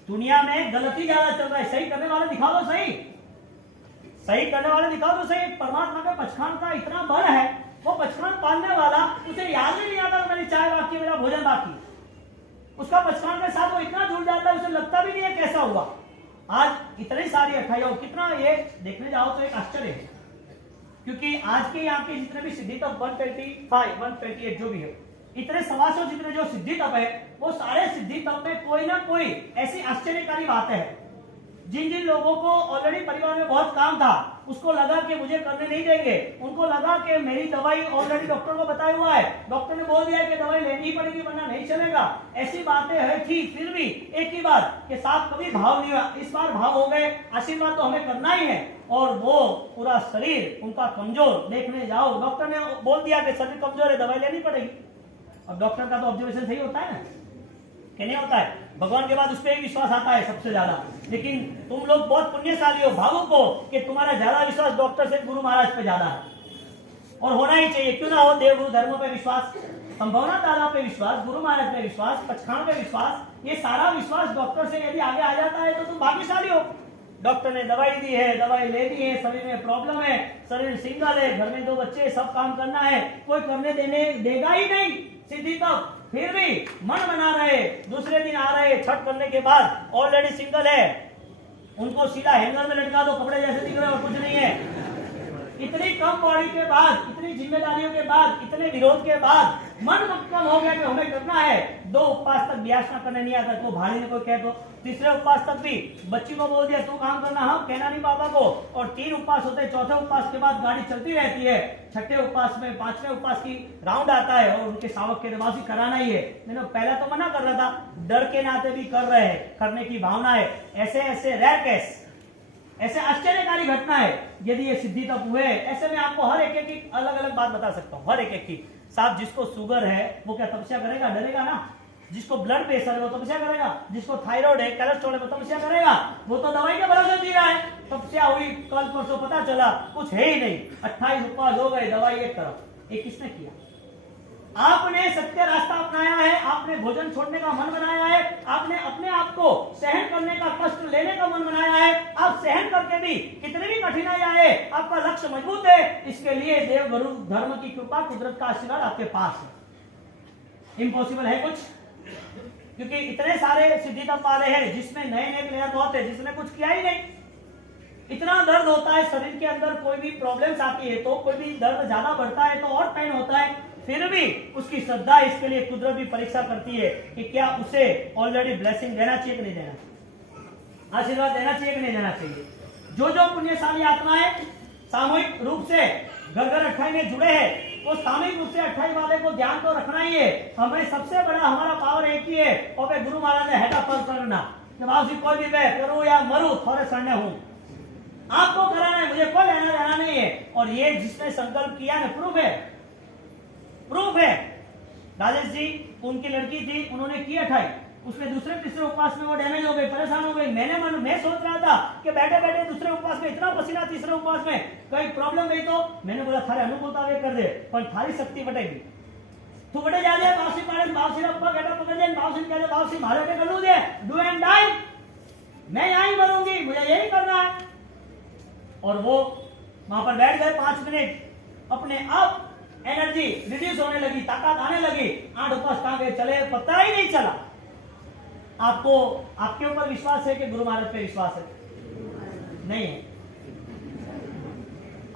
दुनिया में गलती ज्यादा चल रहा है। सही करने वाले दिखा दो, सही करने वाले दिखा दो सही। परमात्मा के पचखान का इतना बल है, वो पचखान पालने वाला उसे याद ही नहीं आता मेरी चाय बाकी, मेरा भोजन बाकी, उसका पचखान के साथ वो इतना जुड़ जाता है उसे लगता भी नहीं है कैसा हुआ। आज इतनी सारी अट्ठाइयों कितना ये देखने जाओ तो एक आश्चर्य है, क्योंकि आज के यहाँ के जितने भी सिद्धि तप 125 128 जो भी है, इतने 125 जितने जो सिद्धि तप है वो सारे सिद्धि तप में कोई ना कोई ऐसी आश्चर्यकारी बातें हैं। जिन जिन लोगों को ऑलरेडी परिवार में बहुत काम था, उसको लगा कि मुझे करने नहीं देंगे, उनको लगा कि मेरी दवाई ऑलरेडी डॉक्टर को बताया हुआ है, डॉक्टर ने बोल दिया कि दवाई लेनी ही पड़ेगी वरना नहीं चलेगा, ऐसी बातें है थी, फिर भी एक ही बात कि साथ कभी भाव नहीं हुआ, इस बार भाव हो गए, आशीर्वाद तो हमें करना ही है। और वो पूरा शरीर उनका कमजोर देखने जाओ, डॉक्टर ने बोल दिया कि शरीर कमजोर है, दवाई लेनी पड़ेगी। अब डॉक्टर का तो ऑब्जर्वेशन सही होता है ना कि नहीं होता है? भगवान के बाद उस पर विश्वास आता है सबसे ज्यादा, लेकिन तुम लोग बहुत पुण्यशाली हो, भावुक हो कि तुम्हारा ज्यादा विश्वास डॉक्टर से गुरु महाराज पे ज्यादा है, और होना ही चाहिए। क्यों ना हो? देवगुरु धर्म पे विश्वास, संभावना दादा पे विश्वास, गुरु महाराज पे विश्वास, पचखान पे विश्वास, ये सारा विश्वास डॉक्टर से यदि आगे आ जाता है तो तुम भाग्यशाली हो। डॉक्टर ने दवाई दी है, दवाई ले दी है, शरीर में प्रॉब्लम है, शरीर सिंगल है, घर में 2 बच्चे, सब काम करना है, कोई करने देने देगा ही नहीं सिद्धि तप, फिर भी मन बना रहे, दूसरे दिन आ रहे छठ करने के बाद, ऑलरेडी सिंगल है, उनको सीधा हैंगर में लटका दो, कपड़े जैसे दिख रहे और कुछ नहीं है। इतनी कम बॉडी के बाद, इतनी जिम्मेदारियों के बाद, इतने विरोध के बाद मन मक्कम हो गया कि हमें करना है। 2 उपवास तक ब्यासना करने नहीं आता तो भाड़ी ने कोई कह दो, तीसरे उपवास तक भी बच्ची को बोल दिया तू काम करना, हम कहना नहीं पापा को, और 3 उपवास होते हैं, चौथे उपवास के बाद गाड़ी चलती रहती है, छठे उपवास में 5वें उपवास की राउंड आता है और उनके शावक के निवासी कराना ही है। मैंने पहला तो मना कर रहा था, डर के नाते भी कर रहे हैं, करने की भावना है। ऐसे ऐसे रेयर केस, ऐसे आश्चर्यकारी घटना है यदि ये सिद्धि तप हुए। ऐसे में आपको हर एक की अलग अलग बात बता सकता हूँ, हर एक की। साहब जिसको शुगर है वो क्या तपस्या करेगा? डरेगा ना। जिसको ब्लड प्रेशर है वो तपस्या करेगा, जिसको थायराइड है, कोलेस्ट्रॉल है, वो तपस्या करेगा, वो तो दवाई के भरोसे जी रहा है। तपस्या हुई कल परसों, पता चला कुछ है ही नहीं, 28 उपवास हो गए, दवाई एक तरफ। ये किसने किया? आपने सत्य रास्ता अपनाया है, आपने भोजन छोड़ने का मन बनाया है, आपने अपने आप को सहन करने का, कष्ट लेने का मन बनाया है। आप सहन करके भी कितनी भी कठिनाई आए, आपका लक्ष्य मजबूत है। इसके लिए देव गुरु धर्म की कृपा, कुदरत का आशीर्वाद आपके पास है। इम्पॉसिबल है कुछ? क्योंकि इतने सारे सिद्धि तप वाले हैं जिसमें नए नए प्लेयर बहुत है, जिसने कुछ किया ही नहीं। इतना दर्द होता है शरीर के अंदर, कोई भी प्रॉब्लम्स आती है तो, कोई भी दर्द ज्यादा बढ़ता है तो और पेन होता है, फिर भी उसकी श्रद्धा, इसके लिए कुदरत भी परीक्षा करती है कि क्या उसे ऑलरेडी ब्लेसिंग देना चाहिए कि नहीं देना चाहिए, आशीर्वाद देना चाहिए कि नहीं देना चाहिए। जो जो पुण्यशाली आत्माएं सामूहिक रूप से घर घर 28 में जुड़े हैं, वो सामूहिक रूप से 28 वाले को ध्यान तो रखना ही है। हमें सबसे बड़ा हमारा पावर एक ही है, और गुरु महाराज ने हेटा पर करना, जब कोई भी मैं करूं या मरूं थोड़े सड़ने हूं, आपको कराना है, मुझे कोई लेना देना नहीं है। और ये जिसने संकल्प किया ना, प्रूफ है। राजेश जी, उनकी लड़की थी, उन्होंने की 28, उसमें दूसरे तीसरे उपवास में वो डैमेज हो गई, परेशान हो गई। मैं सोच रहा था कि बैठे बैठे दूसरे उपवास में इतना पसीना, तीसरे उपवास में कहीं प्रॉब्लम गई तो मैंने बोला थारे अनुकूलता वे कर दे, पर थारी शक्ति बटेगी, तू बटे जा दे, बावसी पाड़े, बावसी रप्पा गेटा पकड़ दे, बावसी कह दे, बावसी मारे के कर लू दे, डू एंड डाई। मैं यहां ही मरूंगी, मुझे यही करना है। और वो वहां पर बैठ गए 5 मिनट, अपने आप एनर्जी रिड्यूस होने लगी, ताकत आने लगी, 8 उपस्थ आगे चले, पता ही नहीं चला। आपको आपके ऊपर विश्वास है कि गुरु महाराज पे विश्वास है? नहीं है।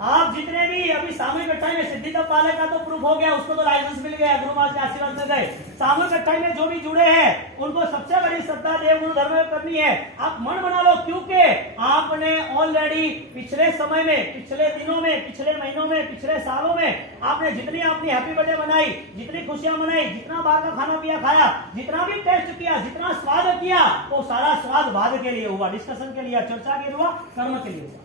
आप जितने भी अभी सामूहिक कट्ठाई में सिद्धि तब पाले का तो प्रूफ हो गया, उसको तो लाइसेंस मिल गया, गुरु महाराज के आशीर्वाद में गए। सामूहिक कट्ठाई में जो भी जुड़े हैं उनको सबसे बड़ी श्रद्धा देव गुरु धर्म में करनी है। आप मन बना लो, क्योंकि आपने ऑलरेडी पिछले समय में, पिछले दिनों में, पिछले महीनों में, पिछले सालों में आपने जितनी अपनी हैप्पी बर्थडे मनाई, जितनी खुशियां मनाई, जितना बाहर का खाना पिया खाया, जितना भी टेस्ट किया, जितना स्वाद किया, वो सारा स्वाद बाद के लिए हुआ, डिस्कशन के लिए, चर्चा के लिए हुआ, कर्म के लिए हुआ।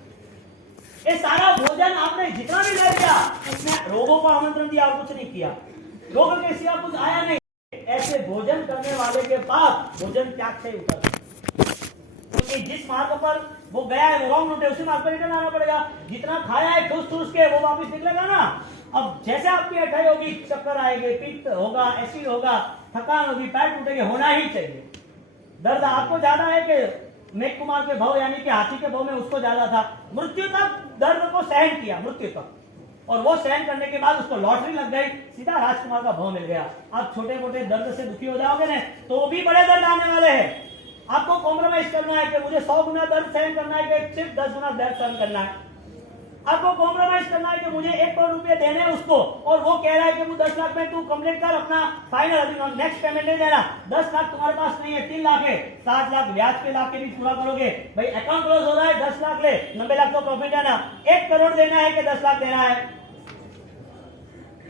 ये सारा भोजन आपने जितना भी ले लिया, उसमें रोगों को आमंत्रण दिया और कुछ नहीं किया, रोग के सिवा कुछ आया नहीं। ऐसे भोजन करने वाले के पास भोजन त्याग से उतर, क्योंकि जिस मार्ग पर वो गया है वो रॉन्ग रूट है, उसी मार्ग पर रिटर्न आना पड़ेगा। जितना खाया है ठूस ठूस के वो वापस निकलेगा ना। अब जैसे आपकी अठाई होगी, चक्कर आएंगे, पित्त होगा, एसिड होगा, थकान होगी, पैर टूटेंगे, होना ही चाहिए। दर्द आपको ज्यादा है कि मेघ कुमार के भाव यानी कि हाथी के भाव में उसको ज्यादा था। मृत्यु तक दर्द को सहन किया, मृत्यु तक, और वो सहन करने के बाद उसको लॉटरी लग गई, सीधा राजकुमार का भाव मिल गया। आप छोटे मोटे दर्द से दुखी हो जाओगे ना, तो भी बड़े दर्द आने वाले हैं। आपको कॉम्प्रोमाइज करना है कि मुझे 100 गुना दर्द सहन करना है कि सिर्फ 10 गुना दर्द सहन करना है। आपको कॉम्प्रोमाइज करना है कि मुझे 1 करोड़ रुपए देने हैं उसको, और वो कह रहा है कि वो 10 लाख में तू कंप्लीट कर अपना फाइनल, नेक्स्ट पेमेंट नहीं देना। 10 लाख तुम्हारे पास नहीं है, 3 लाख है, 7 लाख ब्याज पे लाके भी पूरा करोगे। भाई अकाउंट क्लोज हो रहा है, 10 लाख ले, 90 लाख तो प्रॉफिट है ना। 1 करोड़ देना है कि 10 लाख देना है?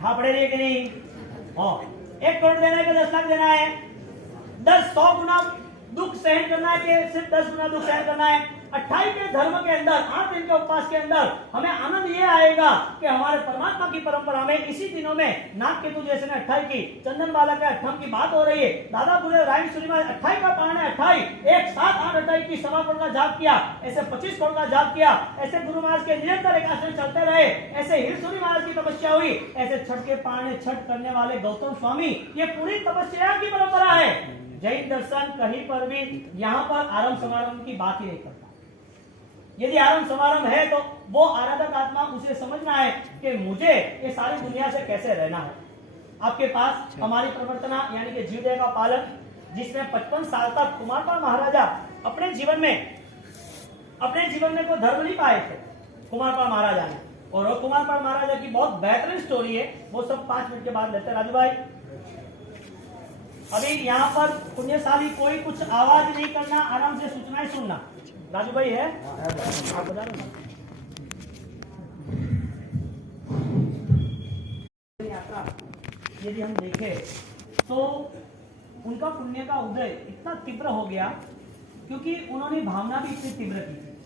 हाँ पड़े रही है कि नहीं? हाँ, 1 करोड़ देना है कि 10 लाख देना है? 100 गुना दुख सहन करना है कि सिर्फ 10 गुना दुख सहन करना है? 28 के धर्म के अंदर, 8 दिन के उपवास के अंदर हमें आनंद ये आएगा कि हमारे परमात्मा की परंपरा में इसी दिनों में नाग केतु जैसे ने 28 की, चंदन बाला के 8 की बात हो रही है। दादा पूरे राइम सूरी में 28 का पारण है, 28 एक साथ 8 28 की 1.25 करोड़ का जाप किया, ऐसे 25 करोड़ का जाप किया, ऐसे गुरु महाराज के निरंतर एकादशी चलते रहे, ऐसे हिरसूरी महाराज की तपस्या हुई, ऐसे छठ के पारण छठ करने वाले गौतम स्वामी, ये पूरी तपस्या की परंपरा है। जैन दर्शन कहीं पर भी यहाँ पर आरंभ समारंभ की बात ही नहीं करता। यदि आरंभ समारंभ है तो वो आराधक आत्मा उसे समझना है कि मुझे ये सारी दुनिया से कैसे रहना है। आपके पास हमारी प्रवर्तना यानी कि जीवदया का पालन, जिसमें 55 साल तक कुमारपाल महाराजा अपने जीवन में कोई धर्म नहीं पाए थे कुमारपाल महाराजा ने। और वो कुमारपाल महाराजा की बहुत बेहतरीन स्टोरी है, वो सब 5 मिनट के बाद लेते हैं। राजू भाई अभी यहाँ पर पुण्यशाली कोई कुछ आवाज नहीं करना, आराम से सूचनाएं सुनना। राजू भाई है, आप बता दो। यात्रा यदि हम देखें तो उनका पुण्य का उदय इतना तीव्र हो गया क्योंकि उन्होंने भावना भी इतनी तीव्र की थी।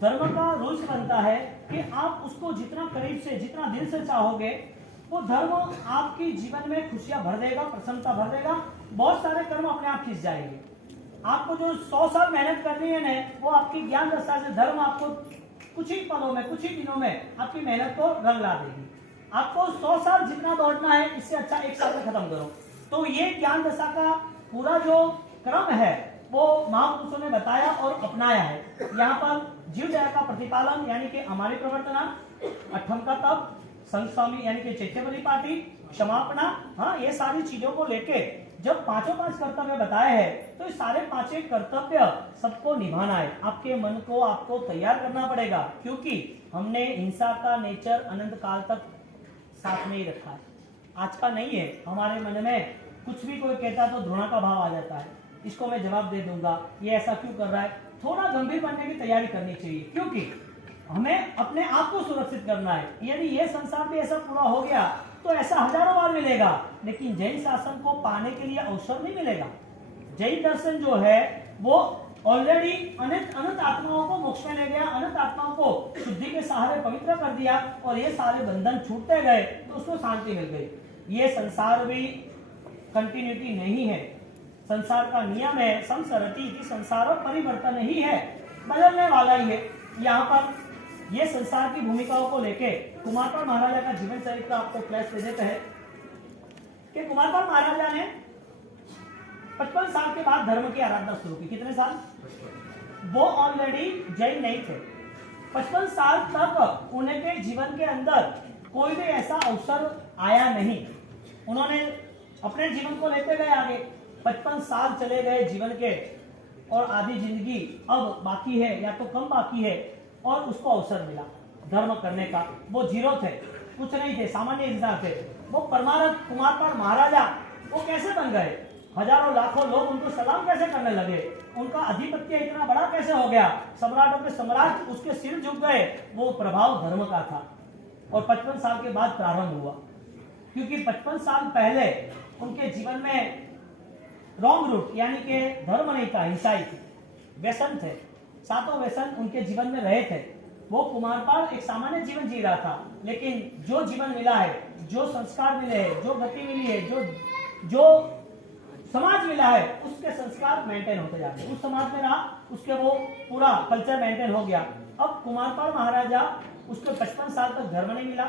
धर्म का रूल्स बनता है कि आप उसको जितना करीब से, जितना दिल से चाहोगे, वो धर्म आपके जीवन में खुशियां भर देगा, प्रसन्नता भर देगा, बहुत सारे कर्म अपने आप खिंच जाएंगे। आपको जो 100 साल मेहनत करनी है ना, वो आपकी ज्ञान दशा से धर्म आपको कुछ ही पलों में, कुछ ही दिनों में आपकी मेहनत को रंग ला देगी। आपको 100 साल जितना दौड़ना है, इससे अच्छा 1 साल में खत्म करो। तो ये ज्ञान दशा का पूरा जो क्रम है वो महापुरुषों ने बताया और अपनाया है। यहाँ पर जीव दया का प्रतिपालन यानी कि हमारी प्रवर्तना, 8 का तप, संत स्वामी यानी कि चैत्य परिपाटी, क्षमापना, हाँ ये सारी चीजों को लेके जब 5 कर्तव्य बताए हैं तो ये सारे 5 कर्तव्य सबको निभाना है। आपके मन को आपको तैयार करना पड़ेगा, क्योंकि हमने हिंसा का नेचर अनंत काल तक साथ में ही रखा है, आज का नहीं है। हमारे मन में कुछ भी कोई कहता तो घृणा का भाव आ जाता है, इसको मैं जवाब दे दूंगा, ये ऐसा क्यों कर रहा है। थोड़ा गंभीर बनने की तैयारी करनी चाहिए, क्योंकि हमें अपने आप को सुरक्षित करना है। यदि ये संसार भी ऐसा पूरा हो गया तो ऐसा हजारों बार मिलेगा, लेकिन जैन शासन को पाने के लिए अवसर नहीं मिलेगा। जैन दर्शन जो है वो ऑलरेडी अनंत आत्माओं को मोक्ष में ले गया, अनंत आत्माओं को शुद्धि के सहारे पवित्र कर दिया, और ये सारे बंधन छूटते गए तो उसको शांति मिल गई। ये संसार भी कंटिन्यूटी नहीं है, संसार का नियम है संसरति की, संसार परिवर्तन ही है, बदलने वाला ही है। यहाँ पर ये संसार की भूमिकाओं को लेके कुमारपाल महाराजा का जीवन चरित्र आपको फ्लैश दे देते हैं कि कुमारपाल महाराजा ने 55 साल के बाद धर्म की आराधना शुरू की। कितने साल? वो ऑलरेडी जैन नहीं थे। 55 साल तक उनके जीवन के अंदर कोई भी ऐसा अवसर आया नहीं। उन्होंने अपने जीवन को लेते गए आगे। 55 साल चले गए जीवन के और आधी जिंदगी अब बाकी है या तो कम बाकी है, और उसको अवसर मिला धर्म करने का। वो जीरो थे, कुछ नहीं थे, सामान्य इंसान थे। वो कुमारपाल महाराजा वो कैसे बन गए? हजारों लाखों लोग उनको सलाम कैसे करने लगे? उनका अधिपत्य इतना बड़ा कैसे हो गया? सम्राटों के सम्राट उसके सिर झुक गए। वो प्रभाव धर्म का था और 55 साल के बाद प्रारंभ हुआ, क्योंकि 55 साल पहले उनके जीवन में रॉन्ग रूट यानी कि धर्म नहीं था, हिंसाई थी, व्यसन थे। सातों व्यसन उनके जीवन में रहे थे। वो कुमारपाल एक सामान्य जीवन जी रहा था, लेकिन जो जीवन मिला है, जो संस्कार मिले हैं, जो गति मिली है, जो समाज मिला है, उसके संस्कार मेंटेन होते जाते हैं। उस समाज में रहा, उसके वो पूरा कल्चर मेंटेन हो गया। अब कुमारपाल महाराजा उसको 55 साल तक धर्म नहीं मिला।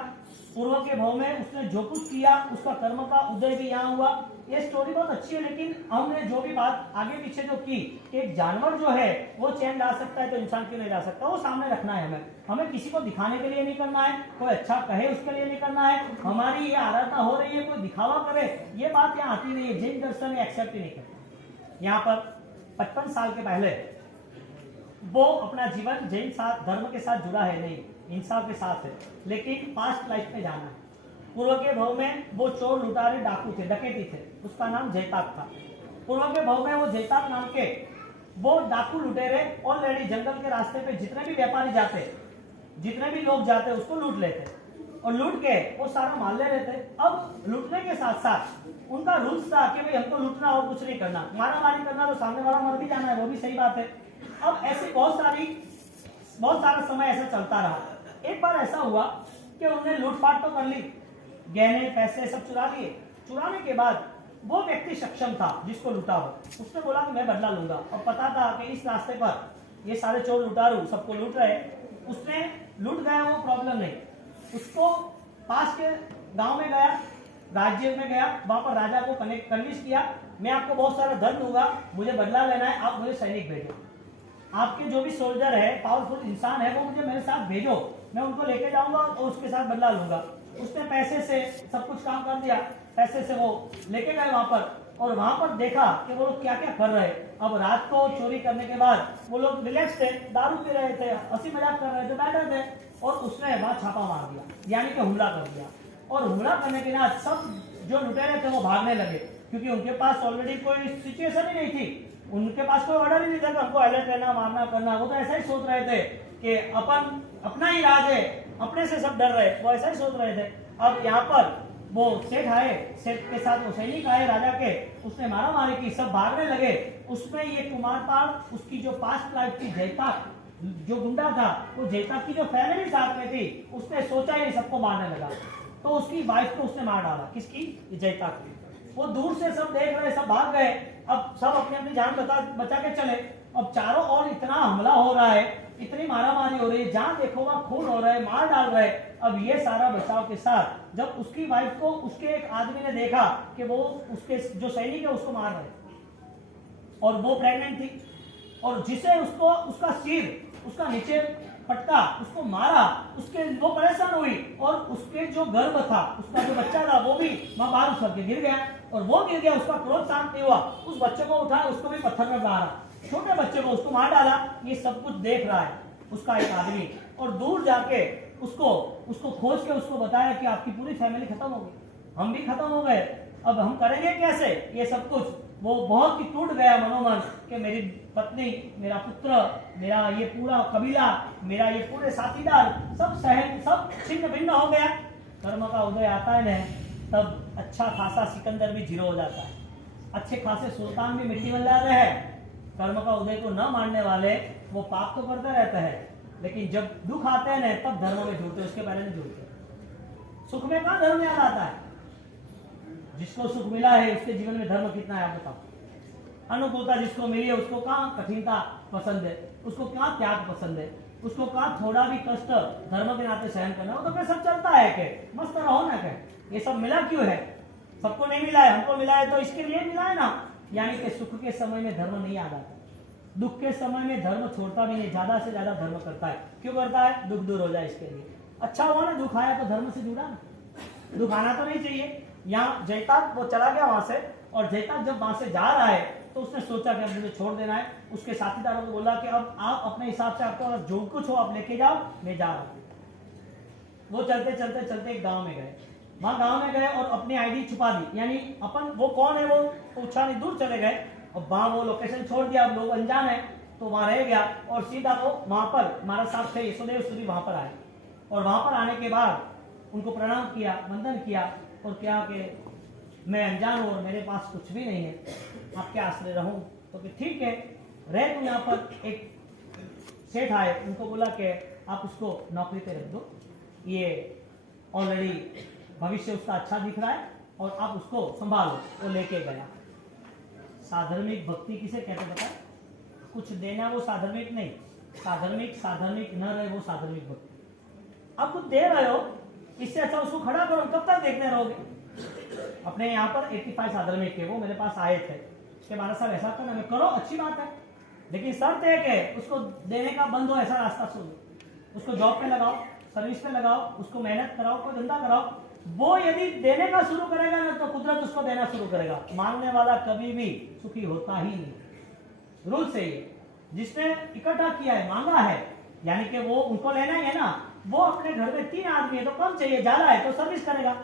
पूर्व के भाव में उसने जो कुछ किया उसका कर्म का उदय भी यहाँ हुआ। ये स्टोरी बहुत अच्छी है, लेकिन हमने जो भी बात आगे पीछे जो की, एक जानवर जो है वो चैन ला सकता है तो इंसान क्यों नहीं ला सकता, वो सामने रखना है। हमें किसी को दिखाने के लिए नहीं करना है, कोई अच्छा कहे उसके लिए नहीं करना है, हमारी ये आराधना हो रही है, कोई दिखावा करे, ये बात यहाँ आती नहीं है। जैन दर्शन में एक्सेप्ट ही नहीं करते। यहाँ पर 55 साल के पहले वो अपना जीवन जैन धर्म के साथ जुड़ा है नहीं, इंसाफ के साथ है, लेकिन पास्ट लाइफ में जाना है। पूर्व के भाव में वो चोर लुटारे डाकू थे, डकैती थे, उसका नाम जैताक था। पूर्व के भाव में वो जैताक नाम के वो डाकू लुटेरे ऑलरेडी जंगल के रास्ते पे जितने भी व्यापारी जाते, जितने भी लोग जाते उसको लूट लेते और लूट के वो सारा माल ले लेते। अब लूटने के साथ साथ उनका रूल्स था कि भाई हमको लूटना और कुछ नहीं करना, मारा मारी करना तो सामने वाला मर भी जाना है, वो भी सही बात है। अब ऐसे बहुत सारा समय ऐसा चलता रहा। एक बार ऐसा हुआ कि उन्होंने लूटपाट तो कर ली, गहने पैसे सब चुरा लिए। चुराने के बाद वो व्यक्ति सक्षम था जिसको लूटा हो, उसने बोला कि मैं बदला लूंगा, और पता था कि इस रास्ते पर ये सारे चोर लुटारू सबको लूट रहे। उसने लूट गया, वो प्रॉब्लम नहीं, उसको पास के गांव में गया, राज्य में गया, वहां पर राजा को कन्विंस किया, मैं आपको बहुत सारा धन दूंगा, मुझे बदला लेना है, आप मुझे सैनिक भेजो, आपके जो भी सोल्जर है, पावरफुल इंसान है, वो मुझे मेरे साथ भेजो, मैं उनको लेके जाऊंगा और उसके साथ बदला लूंगा। उसने पैसे से सब कुछ काम कर दिया, पैसे से वो लेके गए वहां पर, और वहां पर देखा कि वो लोग क्या क्या कर रहे। अब रात को चोरी करने के बाद वो लोग रिलैक्स थे, दारू पी रहे थे, हंसी मजाक कर रहे थे, बैठे थे, और उसने वहां छापा मार दिया, यानी कि हमला कर दिया। और हमला करने के बाद सब जो लुटेरे थे वो भागने लगे, क्योंकि उनके पास ऑलरेडी कोई सिचुएशन ही नहीं थी, उनके पास कोई ऑर्डर ही नहीं था कि हमको अलर्ट रहना, मारना, करना। वो तो ऐसा ही सोच रहे थे कि अपना ही राज है, अपने से सब डर रहे, वो ऐसा ही सोच रहे थे। अब यहाँ पर वो सेठ आए, सेठ के साथ वो सैनिक आए राजा के, उसने मारा मारी की, सब भागने लगे। उसमें ये कुमारपाल, उसकी जो पास्ट लाइफ थी, जैताक जो गुंडा था, वो जैताक की जो फैमिली साथ में थी, उसने सोचा ही सबको मारने लगा, तो उसकी वाइफ को उसने मार डाला। किसकी? जैताक की। वो दूर से सब देख रहे, सब भाग गए। अब सब अपनी अपनी जान बचा के चले। अब चारों ओर इतना हमला हो रहा है, इतनी मारामारी हो रही है, जहां देखो वहां खून हो रहा है, मार डाल रहे। अब ये सारा बचाव के साथ जब उसकी वाइफ को उसके एक आदमी ने देखा कि वो उसके जो सैनिक है उसको मार रहे, और वो प्रेग्नेंट थी, और जिसे उसको उसका सिर उसका नीचे पटका, उसको मारा, उसके वो परेशान हुई, और उसके जो गर्भ था, उसका जो बच्चा था, वो भी वहां बाहर उछल के गिर गया, और वो गिर गया, उसका क्रोध शांत नहीं हुआ, उस बच्चे को उठा, उसको भी पत्थर में मारा, छोटे बच्चे को उसको मार डाला। ये सब कुछ देख रहा है उसका एक आदमी, और दूर जाके उसको खोज के उसको बताया कि आपकी पूरी फैमिली खत्म हो गई, हम भी खत्म हो गए, अब हम करेंगे कैसे ये सब कुछ। वो बहुत ही टूट गया मनोमन कि मेरी पत्नी, मेरा पुत्र, मेरा ये पूरा कबीला, मेरा ये पूरे साथीदार सब छिन्न भिन्न हो गया। कर्म का उदय आता है ना, तब अच्छा खासा सिकंदर भी जीरो हो जाता है, अच्छे खासे सुल्तान भी मिट्टी बन जाते हैं। कर्म का उदय को न मानने वाले वो पाप तो करते रहते हैं, लेकिन जब दुख आते हैं ना तब धर्म में जुड़ते, उसके पहले नहीं जुड़ते। सुख में कहाँ धर्म याद आता है? जिसको सुख मिला है उसके जीवन में धर्म कितना है आप बताओ? अनुकूलता जिसको मिली है उसको कहाँ कठिनता पसंद है, उसको कहाँ त्याग पसंद है, उसको कहाँ थोड़ा भी कष्ट धर्म के नाते सहन करना। वो तो क्या सब चलता है के मस्त रहो ना, क्या ये सब मिला क्यों है? सबको नहीं मिला है, हमको मिला है तो इसके लिए मिला है ना। यानी कि सुख के समय में धर्म नहीं याद आता, दुख के समय में धर्म छोड़ता भी नहीं, ज्यादा से ज्यादा धर्म करता है। क्यों करता है? दुख दूर हो जाए इसके लिए। अच्छा हुआ ना दुख आया तो धर्म से जुड़ा ना, दुख आना तो नहीं चाहिए। यहाँ जयताप वो चला गया वहां से, और जयताप जब वहां से जा रहा है तो उसने सोचा कि अब मुझे छोड़ देना है। उसके साथीदारों को बोला कि अब आप अपने हिसाब से, आपको जो कुछ हो आप लेके जाओ, मैं जा रहा हूं। वो चलते चलते चलते एक गांव में गए। वहां गांव में गए और अपनी आईडी छुपा दी, यानी अपन वो कौन है वो पूछा नहीं, दूर चले गए। और वहां वो लोकेशन छोड़ दिया, अब लोग अनजान है तो वहां रह गया। और सीधा वो वहां पर महाराज साहब थे यशोदेव सूरी वहां पर आए, और वहां पर आने के बाद उनको प्रणाम किया, वंदन किया, और क्या कि मैं अनजान हूं और मेरे पास कुछ भी नहीं है, आपके आश्रय रहूं। तो कि ठीक है रह तू। यहाँ पर एक सेठ आए, उनको बोला कि आप उसको नौकरी पे रख दो, ये ऑलरेडी भविष्य उसका अच्छा दिख रहा है और आप उसको संभालो। वो लेके गया। साधर्मिक भक्ति किसे कहते बताए? कुछ देना वो साधर्मिक नहीं, साधर्मिक न रहे वो साधर्मिक भक्ति। आप कुछ दे रहे हो, इससे अच्छा उसको खड़ा करो, कब तक देखने रहोगे? अपने यहाँ पर 85 साधर्मिक के वो मेरे पास आए थे कि महाराज साहब ऐसा करना, मैं करो अच्छी बात है, लेकिन शर्त है कि उसको देने का बंद हो, ऐसा रास्ता छोड़ो। उसको जॉब पे लगाओ, सर्विस पे लगाओ, उसको मेहनत कराओ, कोई धंधा कराओ। वो यदि देने का शुरू करेगा ना तो कुदरत उसको देना शुरू करेगा। मांगने वाला कभी भी सुखी होता ही नहीं। रूल से ये जिसने इकट्ठा किया है, मांगा है, यानी कि वो उनको लेना ही है ना। वो अपने घर में 3 आदमी है तो कम चाहिए, ज्यादा है तो सर्विस करेगा।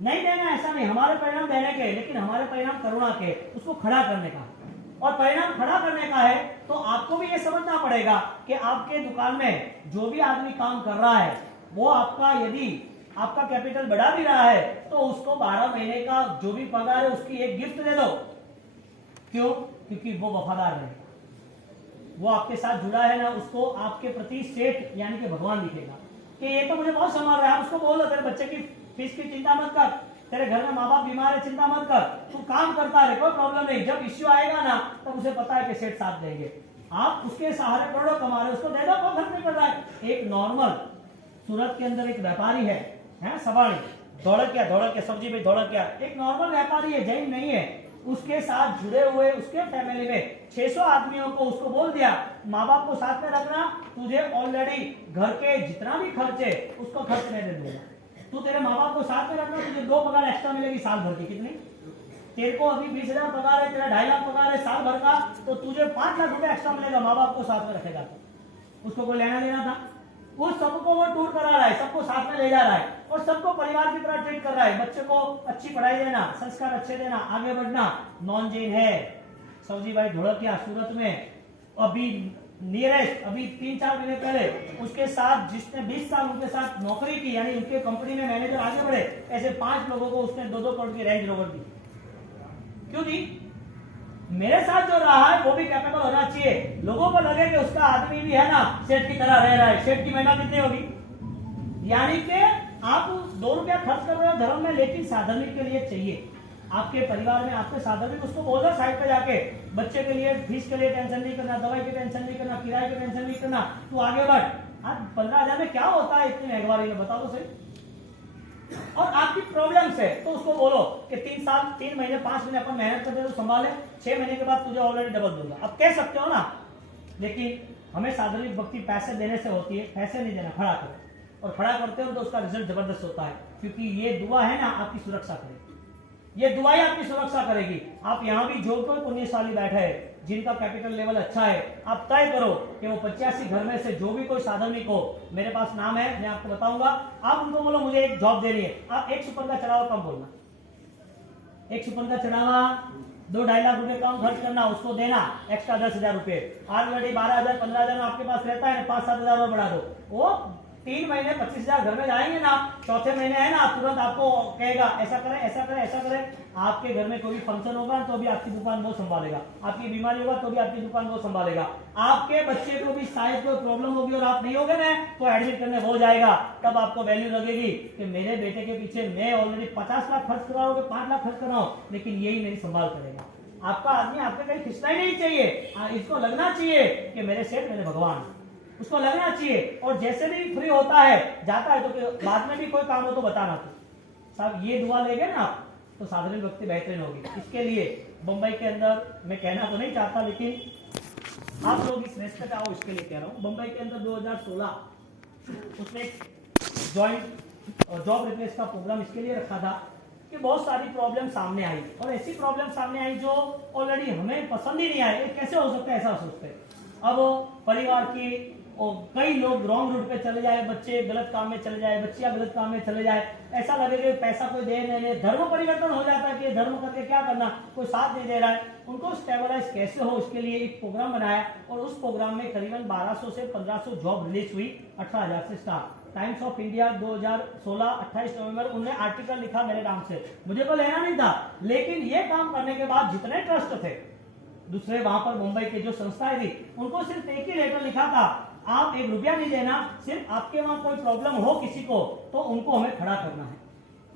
नहीं देना ऐसा नहीं, हमारे परिणाम देने के, लेकिन हमारे परिणाम करुणा के, उसको खड़ा करने का। और परिणाम खड़ा करने का है तो आपको भी ये समझना पड़ेगा कि आपके दुकान में जो भी आदमी काम कर रहा है वो आपका, यदि आपका कैपिटल बढ़ा भी रहा है तो उसको 12 महीने का जो भी पगार है उसकी एक गिफ्ट दे दो। क्यों? क्योंकि वो वफादार है, वो आपके साथ जुड़ा है ना, उसको आपके प्रति सेठ यानी कि भगवान दिखेगा कि ये तो मुझे बहुत संभाल रहा है। उसको बोल दो तेरे बच्चे की फीस की चिंता मत कर, तेरे घर में माँ बाप बीमार है चिंता मत कर, तू काम करता है कोई प्रॉब्लम नहीं। जब इश्यू आएगा ना तब उसे पता है कि सेठ साथ देंगे। आप उसके सहारे करोड़ों कमा रहे, उसको दे दो, कोई फर्क नहीं पड़ रहा है। एक नॉर्मल सूरत के अंदर एक व्यापारी है सवारी, दौड़ के सब्जी में दौड़ गया, एक नॉर्मल व्यापारी है, जैन नहीं है, उसके साथ जुड़े हुए उसके फैमिली में 600 आदमियों को उसको बोल दिया माँ बाप को साथ में रखना, तुझे ऑलरेडी घर के जितना भी खर्च है उसको खर्च मैं दे दूंगा, तू तेरे माँ बाप को साथ में रखना, तुझे 2 पगार एक्स्ट्रा मिलेगी साल भर की। कितनी? तेरे को अभी 20,000 पगार है, तेरा 2.5 लाख पगार है साल भर का, तो तुझे 5 लाख रुपए एक्स्ट्रा मिलेगा माँ बाप को साथ में रखेगा। उसको कोई लेना देना था? उस सबको वो टूर करा रहा है, सबको साथ में ले जा रहा है और सबको परिवार की तरह ट्रीट कर रहा है। बच्चे को अच्छी पढ़ाई देना, संस्कार अच्छे देना, आगे बढ़ना। नॉन जैन है सौजी भाई धोड़किया सूरत में, अभी नियरेस्ट अभी 3-4 महीने पहले उसके साथ जिसने 20 साल उनके साथ नौकरी की, यानी उनके कंपनी में मैनेजर आगे बढ़े, ऐसे 5 लोगों को उसने 2-2 करोड़ की रेंज रोवर दी। क्यों दी? मेरे साथ जो रहा है वो भी कैपेबल होना चाहिए, लोगों को लगे कि उसका आदमी भी है ना सेठ की तरह रह रहा है। सेठ की महिमा कितनी होगी? यानी कि आप 2 रुपया खर्च कर रहे हो धर्म में, लेकिन साधर्मिक के लिए चाहिए। आपके परिवार में आपके साधर्मिक, उसको बोल दो साइड पे जाके, बच्चे के लिए फीस के लिए टेंशन नहीं करना, दवाई की टेंशन नहीं करना, किराए की टेंशन नहीं करना, तू आगे बढ़। आज 15,000 में क्या होता है इतनी महंगाई में, बताओ तो सही। और आपकी प्रॉब्लम्स है तो उसको बोलो कि 3 साल 3 महीने 5 महीने अपन मेहनत करते तो संभाले, 6 महीने के बाद तुझे ऑलरेडी डबल दूंगा। अब कह सकते हो ना, लेकिन हमें साधर्मिक भक्ति पैसे देने से होती है, पैसे नहीं देना, खड़ा करो। और खड़ा करते हो तो उसका रिजल्ट जबरदस्त होता है, क्योंकि ये दुआ है ना आपकी सुरक्षा करेगी, ये दुआ ही आपकी सुरक्षा करेगी। आप यहाँ भी जो कोई पुण्यशाली बैठे है जिनका कैपिटल लेवल अच्छा है, आप तय करो कि वो 85 घर में से जो भी कोई साधर्मिक हो, मेरे पास नाम है मैं आपको बताऊंगा, आप उनको बोलो मुझे एक जॉब देनी है। आप 1 सुपर का चढ़ावा कम बोलना, 1 सुपर का चढ़ावा 2-2.5 लाख रुपए कम खर्च करना, उसको देना एक्स्ट्रा 10,000 रुपए। ऑलरेडी 12,000 15,000 आपके पास रहता है, 5-7 हजार और बढ़ा दो। वो 3 महीने 25,000 घर में जाएंगे ना, चौथे महीने है ना तुरंत आपको कहेगा ऐसा करें ऐसा करें ऐसा करें। आपके घर में कोई भी फंक्शन होगा तो भी आपकी दुकान वो संभालेगा, आपकी बीमारी होगा तो भी आपकी दुकान वो संभालेगा, आपके बच्चे को भी शायद कोई प्रॉब्लम होगी और आप नहीं होगे ना तो एडमिट करने वो जाएगा, तब आपको वैल्यू लगेगी कि मेरे बेटे के पीछे मैं ऑलरेडी 50 लाख खर्च कर रहा हूँ, 5 लाख खर्च कर रहा हूँ, लेकिन यही मेरी संभाल करेगा। आपका आदमी आपके कहीं खिंचना ही नहीं चाहिए, इसको लगना चाहिए कि मेरे सेठ मेरे भगवान, उसको लगना चाहिए। और जैसे भी फ्री होता है जाता है तो बाद में भी कोई काम हो तो बताना, तो साहब ये दुआ लेंगे ना तो साधारण भक्ति बेहतरीन होगी। इसके लिए मुंबई के अंदर मैं कहना तो नहीं चाहता, लेकिन आप लोग इस रेस पे आओ, इसके लिए कह रहा हूँ। बंबई के अंदर 2016 उसने जॉइंट जॉब रिप्लेस का प्रोग्राम इसके लिए रखा था कि बहुत सारी प्रॉब्लम सामने आई, और ऐसी प्रॉब्लम सामने आई जो ऑलरेडी हमें पसंद ही नहीं आए। कैसे हो सकता है ऐसा सोचते हैं। अब परिवार की और कई लोग रॉन्ग रूट पे चले जाए, बच्चे गलत काम में चले जाए, बच्चियां गलत काम में चले जाए, ऐसा लगे कि पैसा कोई दे नहीं रहे, धर्म परिवर्तन हो जाता है कि धर्म करके क्या करना, कोई साथ नहीं दे रहा है। उनको स्टेबलाइज कैसे हो, उसके लिए एक प्रोग्राम बनाया, और उस प्रोग्राम में करीबन 1200 से 1500 जॉब रिलीज हुई 18,000 से स्टार्ट। टाइम्स ऑफ इंडिया 2016 28 नवंबर उन्होंने आर्टिकल लिखा मेरे नाम से, मुझे तो लेना नहीं था, लेकिन ये काम करने के बाद जितने ट्रस्ट थे दूसरे वहां पर मुंबई के जो संस्थाएं थी, उनको सिर्फ एक ही लेटर लिखा था, आप 1 रुपया नहीं देना, सिर्फ आपके वहां कोई प्रॉब्लम हो किसी को तो उनको हमें खड़ा करना है।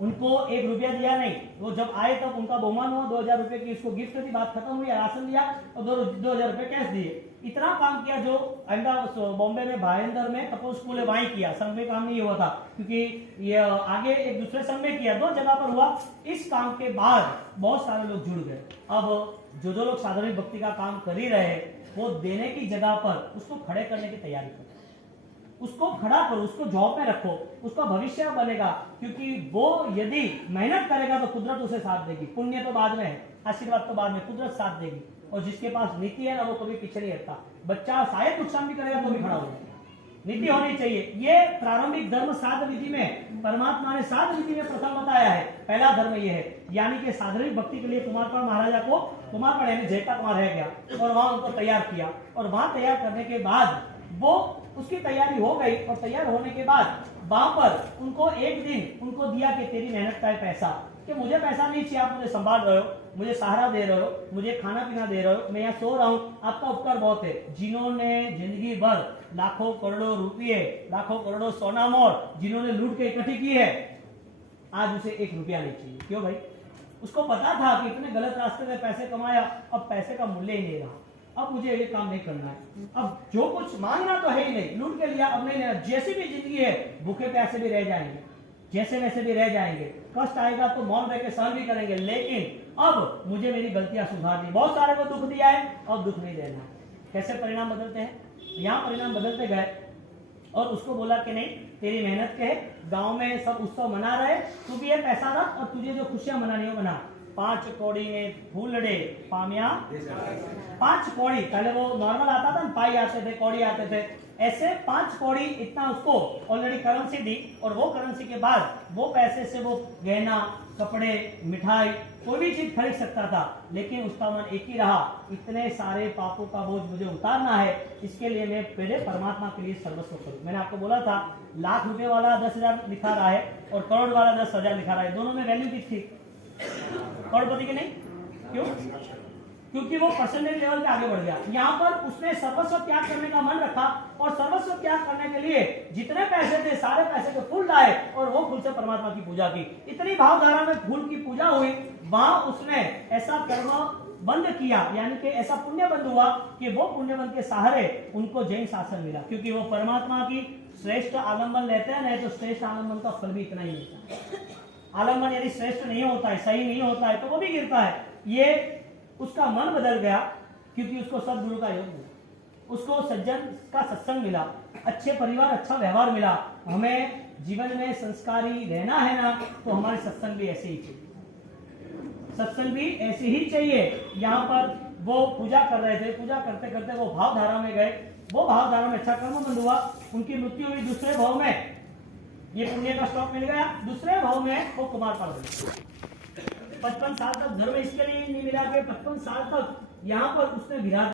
उनको 1 रुपया दिया नहीं, वो जब आए तब उनका बहुमान हुआ, 2000 रुपए की उसको गिफ्ट दी, बात खत्म हुई, राशन दिया और 2000 रुपए कैश दिए। इतना काम किया जो बॉम्बे में भाईंदर में कपूर स्कूल है वहीं किया, संघ में काम नहीं हुआ था, क्योंकि ये आगे एक दूसरे संघ में किया, 2 जगह पर हुआ। इस काम के बाद बहुत सारे लोग जुड़ गए। अब जो लोग साधारण भक्ति का काम कर ही रहे, वो देने की जगह पर उसको खड़े करने की तैयारी करो, उसको खड़ा करो, उसको जॉब में रखो, उसका भविष्य बनेगा, क्योंकि वो यदि मेहनत करेगा तो कुदरत उसे साथ देगी। पुण्य तो बाद में है, आशीर्वाद तो बाद में, कुदरत साथ देगी। और जिसके पास नीति है ना, वो कभी पीछे नहीं हटता। बच्चा शायद नुकसान भी करेगा तो भी खड़ा होगा। नीति होनी चाहिए। ये प्रारंभिक धर्म 7 विधि में परमात्मा ने 7 विधि में प्रथम बताया है। पहला धर्म ये है, यानी कि साधारण भक्ति के लिए कुमारपाल महाराजा को कुमारपाल यानी जयता कुमार रह गया, और वहां उनको तैयार किया, और वहां तैयार करने के बाद वो उसकी तैयारी हो गई, और तैयार होने के बाद वहां पर उनको एक दिन उनको दिया कि तेरी मेहनत का पैसा, कि मुझे पैसा नहीं चाहिए, आप मुझे संभाल रहे हो, मुझे सहारा दे रहे हो, मुझे खाना पीना दे रहे हो, मैं यहाँ सो रहा हूँ, आपका उपकार बहुत है। जिन्होंने जिंदगी भर लाखों करोड़ों रुपये, लाखों करोड़ों सोना मोर जिन्होंने लूट के इकट्ठी की है, आज उसे 1 रुपया नहीं चाहिए। क्यों भाई? उसको पता था कि इतने गलत रास्ते में पैसे कमाया, अब पैसे का मूल्य ही नहीं रहा, अब मुझे ये काम नहीं करना है। अब जो कुछ मांगना तो है ही नहीं, लूट के लिया, अब नहीं लेना। जैसी भी जिंदगी है, भूखे प्यासे भी रह जाएंगे, जैसे वैसे भी रह जाएंगे, कष्ट आएगा तो मौन रह के सहन भी करेंगे, लेकिन अब मुझे मेरी गलतियां सुधारनी। बहुत सारे को दुख दिया है, अब दुख नहीं देना। कैसे परिणाम बदलते हैं? यहाँ परिणाम बदलते गए, और उसको बोला कि नहीं, तेरी मेहनत के गांव में सब उत्सव मना रहे, तू भी ये पैसा रख, और तुझे जो खुशियां मनानी हो बना। 5 कौड़ी में फूलड़े पामिया, 5 कौड़ी, पहले वो नॉर्मल आता था ना, पाई आते थे, कौड़ी आते थे, ऐसे 5 कौड़ी इतना उसको ऑलरेडी करेंसी दी, और वो करेंसी के बाद वो पैसे से वो गहना, कपड़े, मिठाई, कोई भी चीज खरीद सकता था। लेकिन उसका मन एक ही रहा, इतने सारे पापों का बोझ मुझे उतारना है, इसके लिए मैं पहले परमात्मा के लिए सर्वस्व करूं। मैंने आपको बोला था, लाख रुपए वाला 10,000 लिखा रहा है, और करोड़ वाला 10,000 लिखा रहा है, दोनों में वैल्यू कितनी थी? करोड़पति की नहीं। क्यों? क्योंकि वो परसेंटेज लेवल पे आगे बढ़ गया। यहाँ पर उसने सर्वस्व त्याग करने का मन रखा, और सर्वस्व त्याग करने के लिए जितने पैसे थे सारे पैसे के फूल लाए, और वो फूल से परमात्मा की पूजा की। इतनी भावधारा में फूल की पूजा हुई, वहां उसने ऐसा कर्म बंद किया, यानी कि ऐसा पुण्य बंद हुआ कि वो पुण्य बंद के सहारे उनको जैन शासन मिला। क्योंकि वो परमात्मा की श्रेष्ठ आलम्बन लेते हैं, नहीं तो श्रेष्ठ आलम्बन का फल भी इतना ही मिलता है। आलम्बन यदि श्रेष्ठ नहीं होता है, सही नहीं होता है, तो वो भी गिरता है। ये उसका मन बदल गया, क्योंकि उसको सदगुरु का योग मिला, उसको सज्जन का सत्संग मिला, अच्छे परिवार, अच्छा व्यवहार मिला। हमें जीवन में संस्कारी रहना है ना, तो हमारे सत्संग भी ऐसे ही चाहिए, सत्संग भी ऐसे ही चाहिए। यहाँ पर वो पूजा कर रहे थे, पूजा करते करते वो भावधारा में गए, वो भावधारा में अच्छा कर्म बंद हुआ, उनकी मृत्यु हुई दूसरे भाव में, ये पुण्य का स्टॉक मिल गया। दूसरे भाव में वो कुमारपाल बने। 55 साल तक धर्म इसके लिए नहीं मिला कि 55 साल तक यहाँ पर उसने विराट